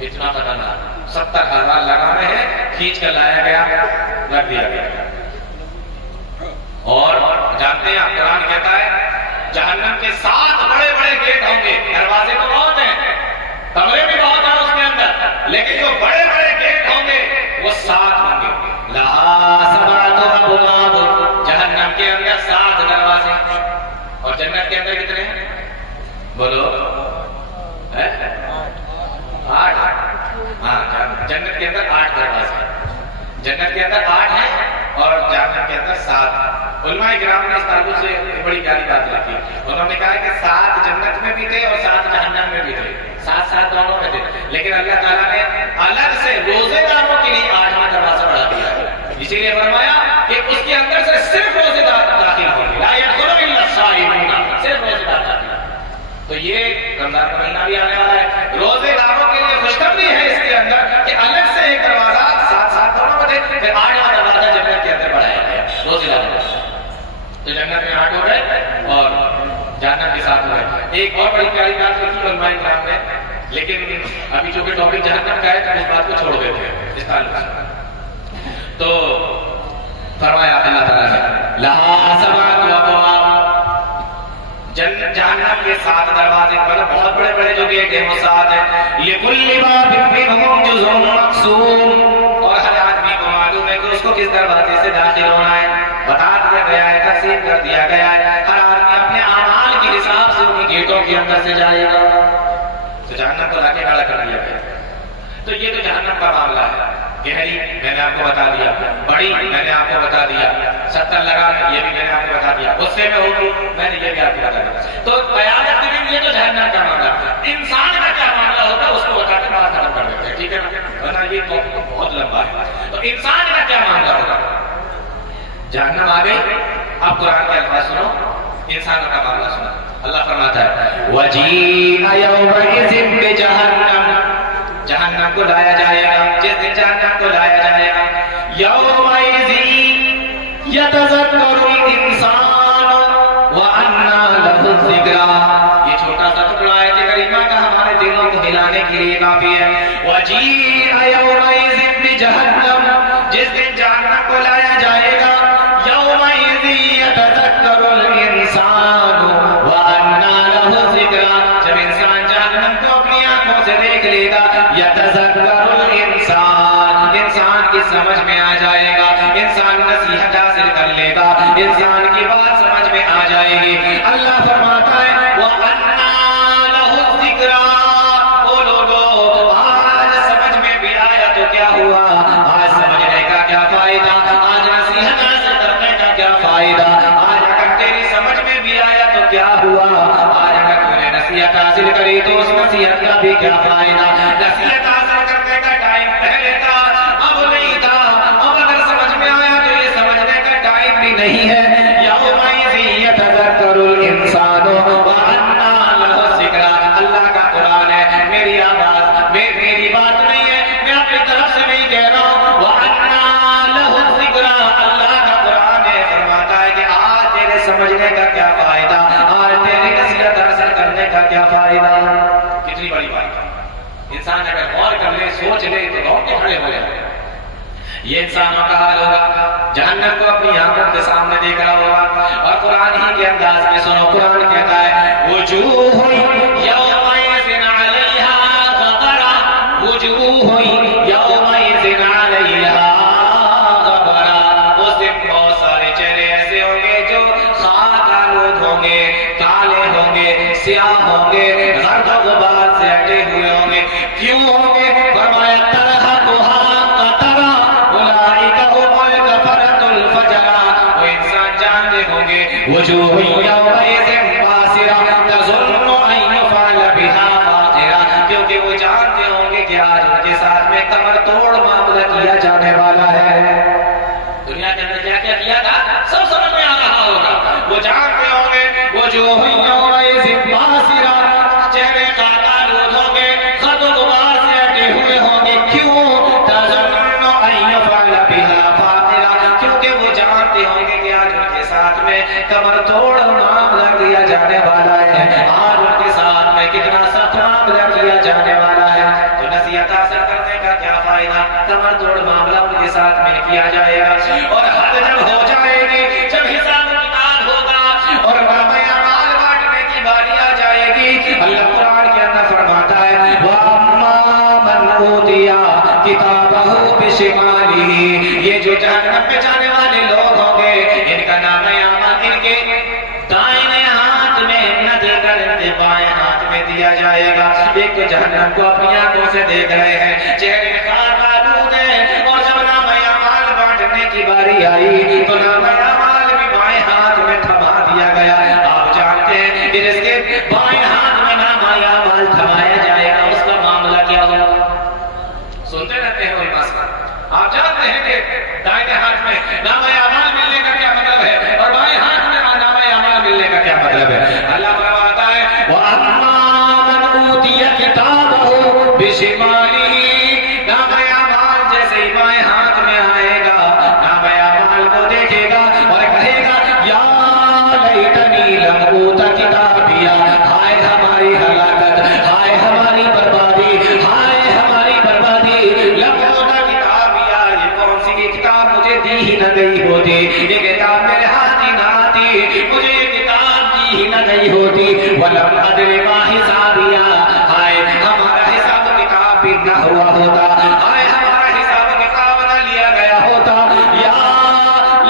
اتنا خطرناک 70,000 لگانے ہیں، کھینچ کر لایا گیا، رکھ دیا گیا۔ اور جانتے ہیں آپ، قرآن کہتا ہے جہنم کے 7 بڑے بڑے گیٹ ہوں گے، دروازے تو بہت ہیں، کمرے بھی بہت ہیں اس کے اندر، لیکن جو بڑے بڑے گیٹ ہوں گے وہ 7 ہوں گے۔ لہا 7 ابواب، جہنم کے اندر 7 دروازے، اور جنت کے اندر کتنے ہیں؟ بولو 8۔ ہاں، جنت کے اندر 8 دروازے، جنت کے اندر 8 ہیں اور جہنم کے اندر 7۔ علماء کرام نے اس تعلق سے بڑی پیاری بات لکھی، انہوں نے کہا کہ 7 جنت میں بھی تھے اور 7 جہنم میں بھی تھے، 7 دونوں میں تھے، لیکن اللہ تعالیٰ نے الگ سے روزے داروں کے لیے 8واں دروازہ بڑھا دیا، اسی لیے فرمایا کہ اس کے اندر سے صرف روزے دار داخل ہوں گے، لا يدخل الا الصائمون، صرف روزے دار داخل۔ تو یہ رمضان کا مہینہ بھی آنے والا ہے، روزے داروں کے لیے خوشخبری ہے اس کے اندر کہ الگ سے ایک دروازہ 7 دونوں میں تھے، پھر 8واں دروازہ جنت کے اندر بڑھایا گیا روزے داروں۔ تو جنت میں 8 ہو گئے اور جہنم کے 7 ہو گئے۔ ایک اور بڑی پیاری بات لکھی علماء کرام نے، لیکن ابھی چونکہ ٹاپک جہنم کا ہے تو اس بات کو چھوڑ دیتے ہیں اس تعلق سے۔ تو فرمایا اللہ تعالیٰ نے لہا 7 ابواب، جہنم کے 7 دروازے، مطلب بہت بڑے بڑے جو گیٹ ہیں وہ 7 ہیں۔ لِكُلِّ بَابٍ مِّنْهُمْ جُزْءٌ مَقْسُومٌ، اور ہر آدمی کو معلوم ہے کہ اس کو کس دروازے سے داخل ہونا ہے، بتا دیا گیا ہے، تقسیم کر دیا گیا ہے، ہر آدمی اپنے اعمال کے حساب سے انہیں گیٹوں کے اندر سے جائے گا۔ تو جہنم کو لا کے کھڑا کر دیا گیا۔ تو یہ تو جہنم کا معاملہ ہے، گہری میں نے آپ کو بتا دیا، بڑی میں نے آپ کو بتا دیا، 70 لگا یہ بھی میں نے آپ کو بتا دیا، غصے میں ہوگی میں نے یہ بھی آپ کو بتا دیا۔ تو قیامت کے دن یہ تو جہنم کا معاملہ، انسان کا کیا معاملہ ہوگا اس کو بتا کے بات ختم کر دیتے ہیں، ٹھیک ہے نا، ورنہ یہ تو بہت لمبا ہے۔ تو انسان کا کیا معاملہ ہوگا؟ جہنم آ گئی، اب قرآن کے الفاظ سنو، انسانوں کا معاملہ سنو۔ اللہ فرماتا ہے وَجِيءَ يَوْمَئِذٍ بِجَهَنَّمَ، جہنم کو لایا جائے گا، جس دن جہنم کو لایا جائے گا، يَوْمَئِذٍ يَتَذَكَّرُ الْإِنسَانُ وَأَنَّىٰ لَهُ الذِّكْرَىٰ، یہ چھوٹا سا ٹکڑا ہے کہ کریمہ کا ہمارے دلوں کو ہلانے کے لیے کافی ہے۔ وَجِيءَ يَوْمَئِذٍ بِجَهَنَّمَ، جس دن جہنم کو لایا جائے گا، يَوْمَئِذٍ يَتَذَكَّرُ الْإِنسَانُ وَأَنَّىٰ لَهُ الذِّكْرَىٰ، جب انسان جہنم کو اپنی آنکھوں سے دیکھ لے گا، يَتَذَكَّرُ الْإِنسَانُ، انسان کی سمجھ میں آ جائے گا، انسان نصیحت حاصل کر لے گا، انسان کی بات سمجھ میں آ جائے گی۔ اللہ فرماتا ہے وَأَنَّىٰ لَهُ الذِّكْرَىٰ، او لوگو آج سمجھ میں بھی آیا تو کیا ہوا، آج سمجھنے کا کیا فائدہ، آج نصیحت حاصل کرنے کا کیا فائدہ، آج اگر تیری سمجھ میں بھی آیا تو کیا ہوا، آج اگر تم نے نصیحت حاصل کری تو اس نصیحت کا بھی کیا فائدہ، نصیحت حاصل کرنے کا ٹائم پہلے تھا اب نہیں تھا، اب اگر سمجھ میں آیا تو یہ سمجھنے کا ٹائم بھی نہیں ہے۔ یومئذ یتذکر الانسان وانیٰ لہ الذکریٰ، اللہ کا قرآن ہے، میری آواز میری بات نہیں ہے، میں اپنی طرف سے نہیں کہہ رہا ہوں، وانیٰ لہ الذکریٰ، اللہ کا قرآن ہے، فرماتا ہے کہ آج تیرے سمجھنے کا کیا فائدہ، آج تیری نصیحت حاصل کرنے کا کیا فائدہ۔ کتنی بڑی بات ہے، انسان اگر غور کر لے سوچ لے تو روٹے کھڑے ہو جائیں۔ یہ انسانوں کا حال ہوگا، جہنم کو اپنی آنکھوں کے سامنے دیکھ رہا ہوگا، اور قرآن ہی کے انداز میں سنو، قرآن کہتا ہے وجوہ یومئذ علیہا غبرہ، وجوہ یومئذ علیہا غبرہ، اس دن بہت سارے چہرے ایسے ہوں گے جو خاک آلود ہوں گے، کالے ہوں گے، سیاہ ہوں گے، گرد و غبار سے ہٹے ہوئے ہوں گے۔ کیوں ہوں گے؟ فرمایا ترہقھا قترہ اولئک ھم الکفرۃ الفجرہ، وہ انسان جانتے ہوں گے وجوہ یومئذ باسرہ تظن ان یفعل بہا فاقرہ، کیونکہ وہ جانتے ہوں گے کہ آج ان کے ساتھ میں کمر توڑ معاملہ کیا جانے والا ہے۔ دنیا کے اندر کیا کیا کیا تھا سب سمجھ میں آ رہا ہوگا، وہ جانتے ہوں گے وجوہ یومئذ باسرہ، چہرے خاک آلود ہوں گے، خد و غبار سے ہٹے ہوئے ہوں گے۔ کیوں؟ تظن ان یفعل بہا فاقرہ، کیونکہ وہ جانتے ہوں گے کہ آج ان کے ساتھ میں کمر توڑ معاملہ کیا جانے والا ہے، آج ان کے ساتھ میں کتنا سخت معاملہ کیا جانے والا ہے، تو نصیحت حاصل کرنے کا کیا فائدہ؟ کمر توڑ معاملہ ان کے ساتھ میں کیا جائے گا، اور حد جب ہو جائے گی، جب حساب کتاب ہوگا اور نامہ اعمال بانٹنے کی باری آ جائے گی، اللہ قرآن کے اندر فرماتا ہے وَأَمَّا مَنْ أُوتِيَ كِتَابَهُ بِشِمَالِهِ، یہ جو جہنم میں جانے والے لوگ ہوں گے، ان کا نام اعمال ان کے دائیں ہاتھ میں نہ دے کر ان کے بائیں ہاتھ میں دیا جائے گا۔ ایک تو جہنم کو اپنی آنکھوں سے دیکھ رہے ہیں، چہرے خار آلود ہیں، اور جب نام اعمال بانٹنے کی باری آئی تو نام اعمال بھی بائیں ہاتھ میں تھما دیا گیا۔ آپ جانتے ہیں کہ جس کے بائیں ہاتھ میں نام اعمال تھمایا جائے گا، اس کا معاملہ کیا ہوگا؟ سنتے رہتے ہیں وہی مسئلہ۔ آپ جانتے ہیں کہ دائیں ہاتھ میں نام اعمال ملنے کا کیا مطلب ہے اور بائیں ہاتھ میں نام اعمال ملنے کا کیا مطلب ہے؟ اللہ فرماتا ہے وَأَمَّا مَنْ أُوتِيَ كِتَابَهُ بِشِمَالِهِ، نام اعمال جیسے ہی بائیں ہاتھ میں آئے گا، نام اعمال کو دیکھے گا اور کہے گا یا لیتنی لم اوت کتابیا، ہائے ہماری ہلاکت، ہائے ہماری بربادی، ہائے ہماری بربادی، لم اوت کتابیا، یہ کون سی کتاب مجھے دی ہی نہ گئی ہوتی، یہ کتاب میرے ہاتھ ہی نہ آتی، مجھے یہ کتاب دی ہی نہ گئی ہوتی، وَلَمْ أَدْرِ مَا حِسَابِيَا، ہائے ہمارا حساب کتاب بھی نہ ہوا ہوتا، ہائے ہمارا حساب کتاب نہ لیا گیا ہوتا، یا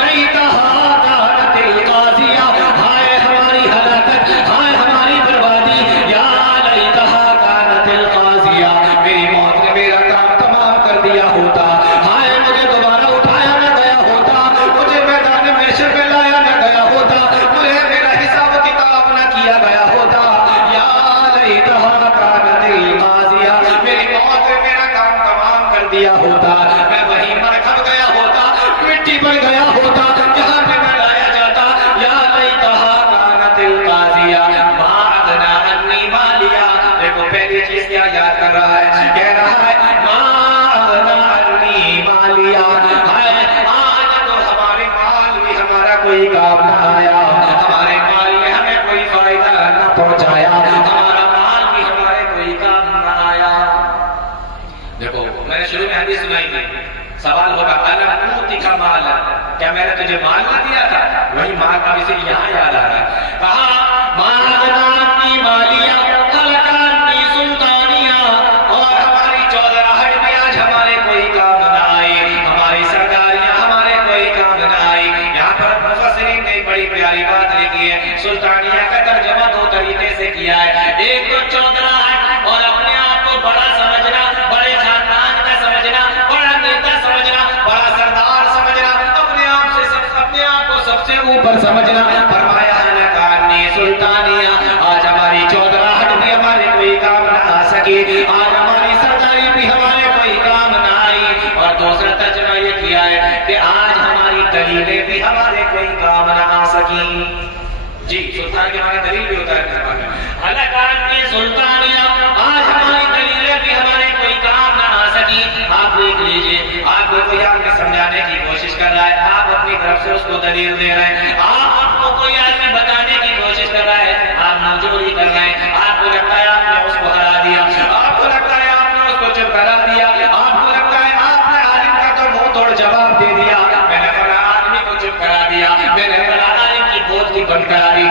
لیتہا کانت القاضیہ، ہائے ہماری ہلاکت، ہائے ہماری بربادی، یا لیتہا کانت القاضیہ، میری موت نے میرا کام تمام کر دیا ہوتا، ہائے مجھے دوبارہ اٹھایا نہ گیا ہوتا، مجھے میدان محشر میں لایا نہ گیا ہوتا، مجھے میرا حساب کتاب نہ کیا گیا ہوتا، یا لیتہا کانت القاضیہ، میری موت نے میرا کام تمام کر دیا ہوتا، میں وہیں مر کھپ گیا ہوتا، مٹی بن گیا ہوتا، جہاں پہ میں لایا جاتا، یا لیتہا کانت القاضیہ ما اغنی عنی مالیہ، دیکھو پہلی چیز کیا یاد کر رہا ہے، کہہ رہا ہے ما اغنی عنی مالیہ، آج تو ہمارے مال بھی ہمارا کوئی کام نہ آیا، ہمارے مال نے ہمیں کوئی فائدہ نہ پہنچایا، ہمارا مال بھی ہمارے کوئی کام نہ آیا۔ دیکھو میں نے شروع میں حدیث سنائی تھی، سوال ہوگا الم اوتک مالا، کیا میں نے تجھے مال نہ دیا تھا؟ وہی مال کا اسے یہاں یاد آ رہا ہے، کہا ما اغنی عنی مالیہ ہلک عنی سلطانیہ، اور ہماری چودراہٹ بھی آج ہمارے کوئی کام نہ آئی، ہماری سرداریاں ہمارے کوئی کام نہ آئی۔ یہاں پر مفسرین نے بڑی پیاری بات لکھی ہے، سلطانیہ کا ترجمہ دو طریقے سے کیا ہے، ایک تو چودراہٹ اور اپنے آپ کو بڑا سمجھنا، بڑے خاندان کا سمجھنا، بڑا نیتا سمجھنا، بڑا سردار سمجھنا، اپنے آپ کو سب سے اوپر سمجھنا۔ فرمایا ہے نکانی سلطانیہ، آج ہماری چودراہٹ بھی ہمارے کوئی کام نہ آ سکی، آج ہماری سرداری بھی ہمارے کوئی کام نہ آئی، اور دوسرا ترجمہ یہ کیا ہے کہ آج ہماری دلیلیں بھی ہمارے کوئی کام نہ آ سکی۔ جی سلطان کے ہمارا دلیل بھی ہوتا ہے، حلقان کی سلطانیہ، آج ہماری دلیلیں بھی ہمارے کوئی کام نہ آ سکی۔ آپ دیکھ لیجئے، آپ کو کوئی آپ نے سمجھانے کی کوشش کر رہا ہے، آپ اپنی طرف سے اس کو دلیل دے رہے ہیں، آپ کو کوئی آدمی بتانے کی کوشش کر رہا ہے، آپ نوجوری کر رہے ہیں، آپ کو لگتا ہے آپ نے اس کو ہرا دیا، آپ کو لگتا ہے آپ نے اس کو چپ کرا دیا، آپ کو لگتا ہے آپ نے عالم کا تو منہ توڑ جواب دے دیا، میں نے فلاں آدمی کو چپ کرا دیا، میں نے فلاں عالم کی بول کی بند کرا دی،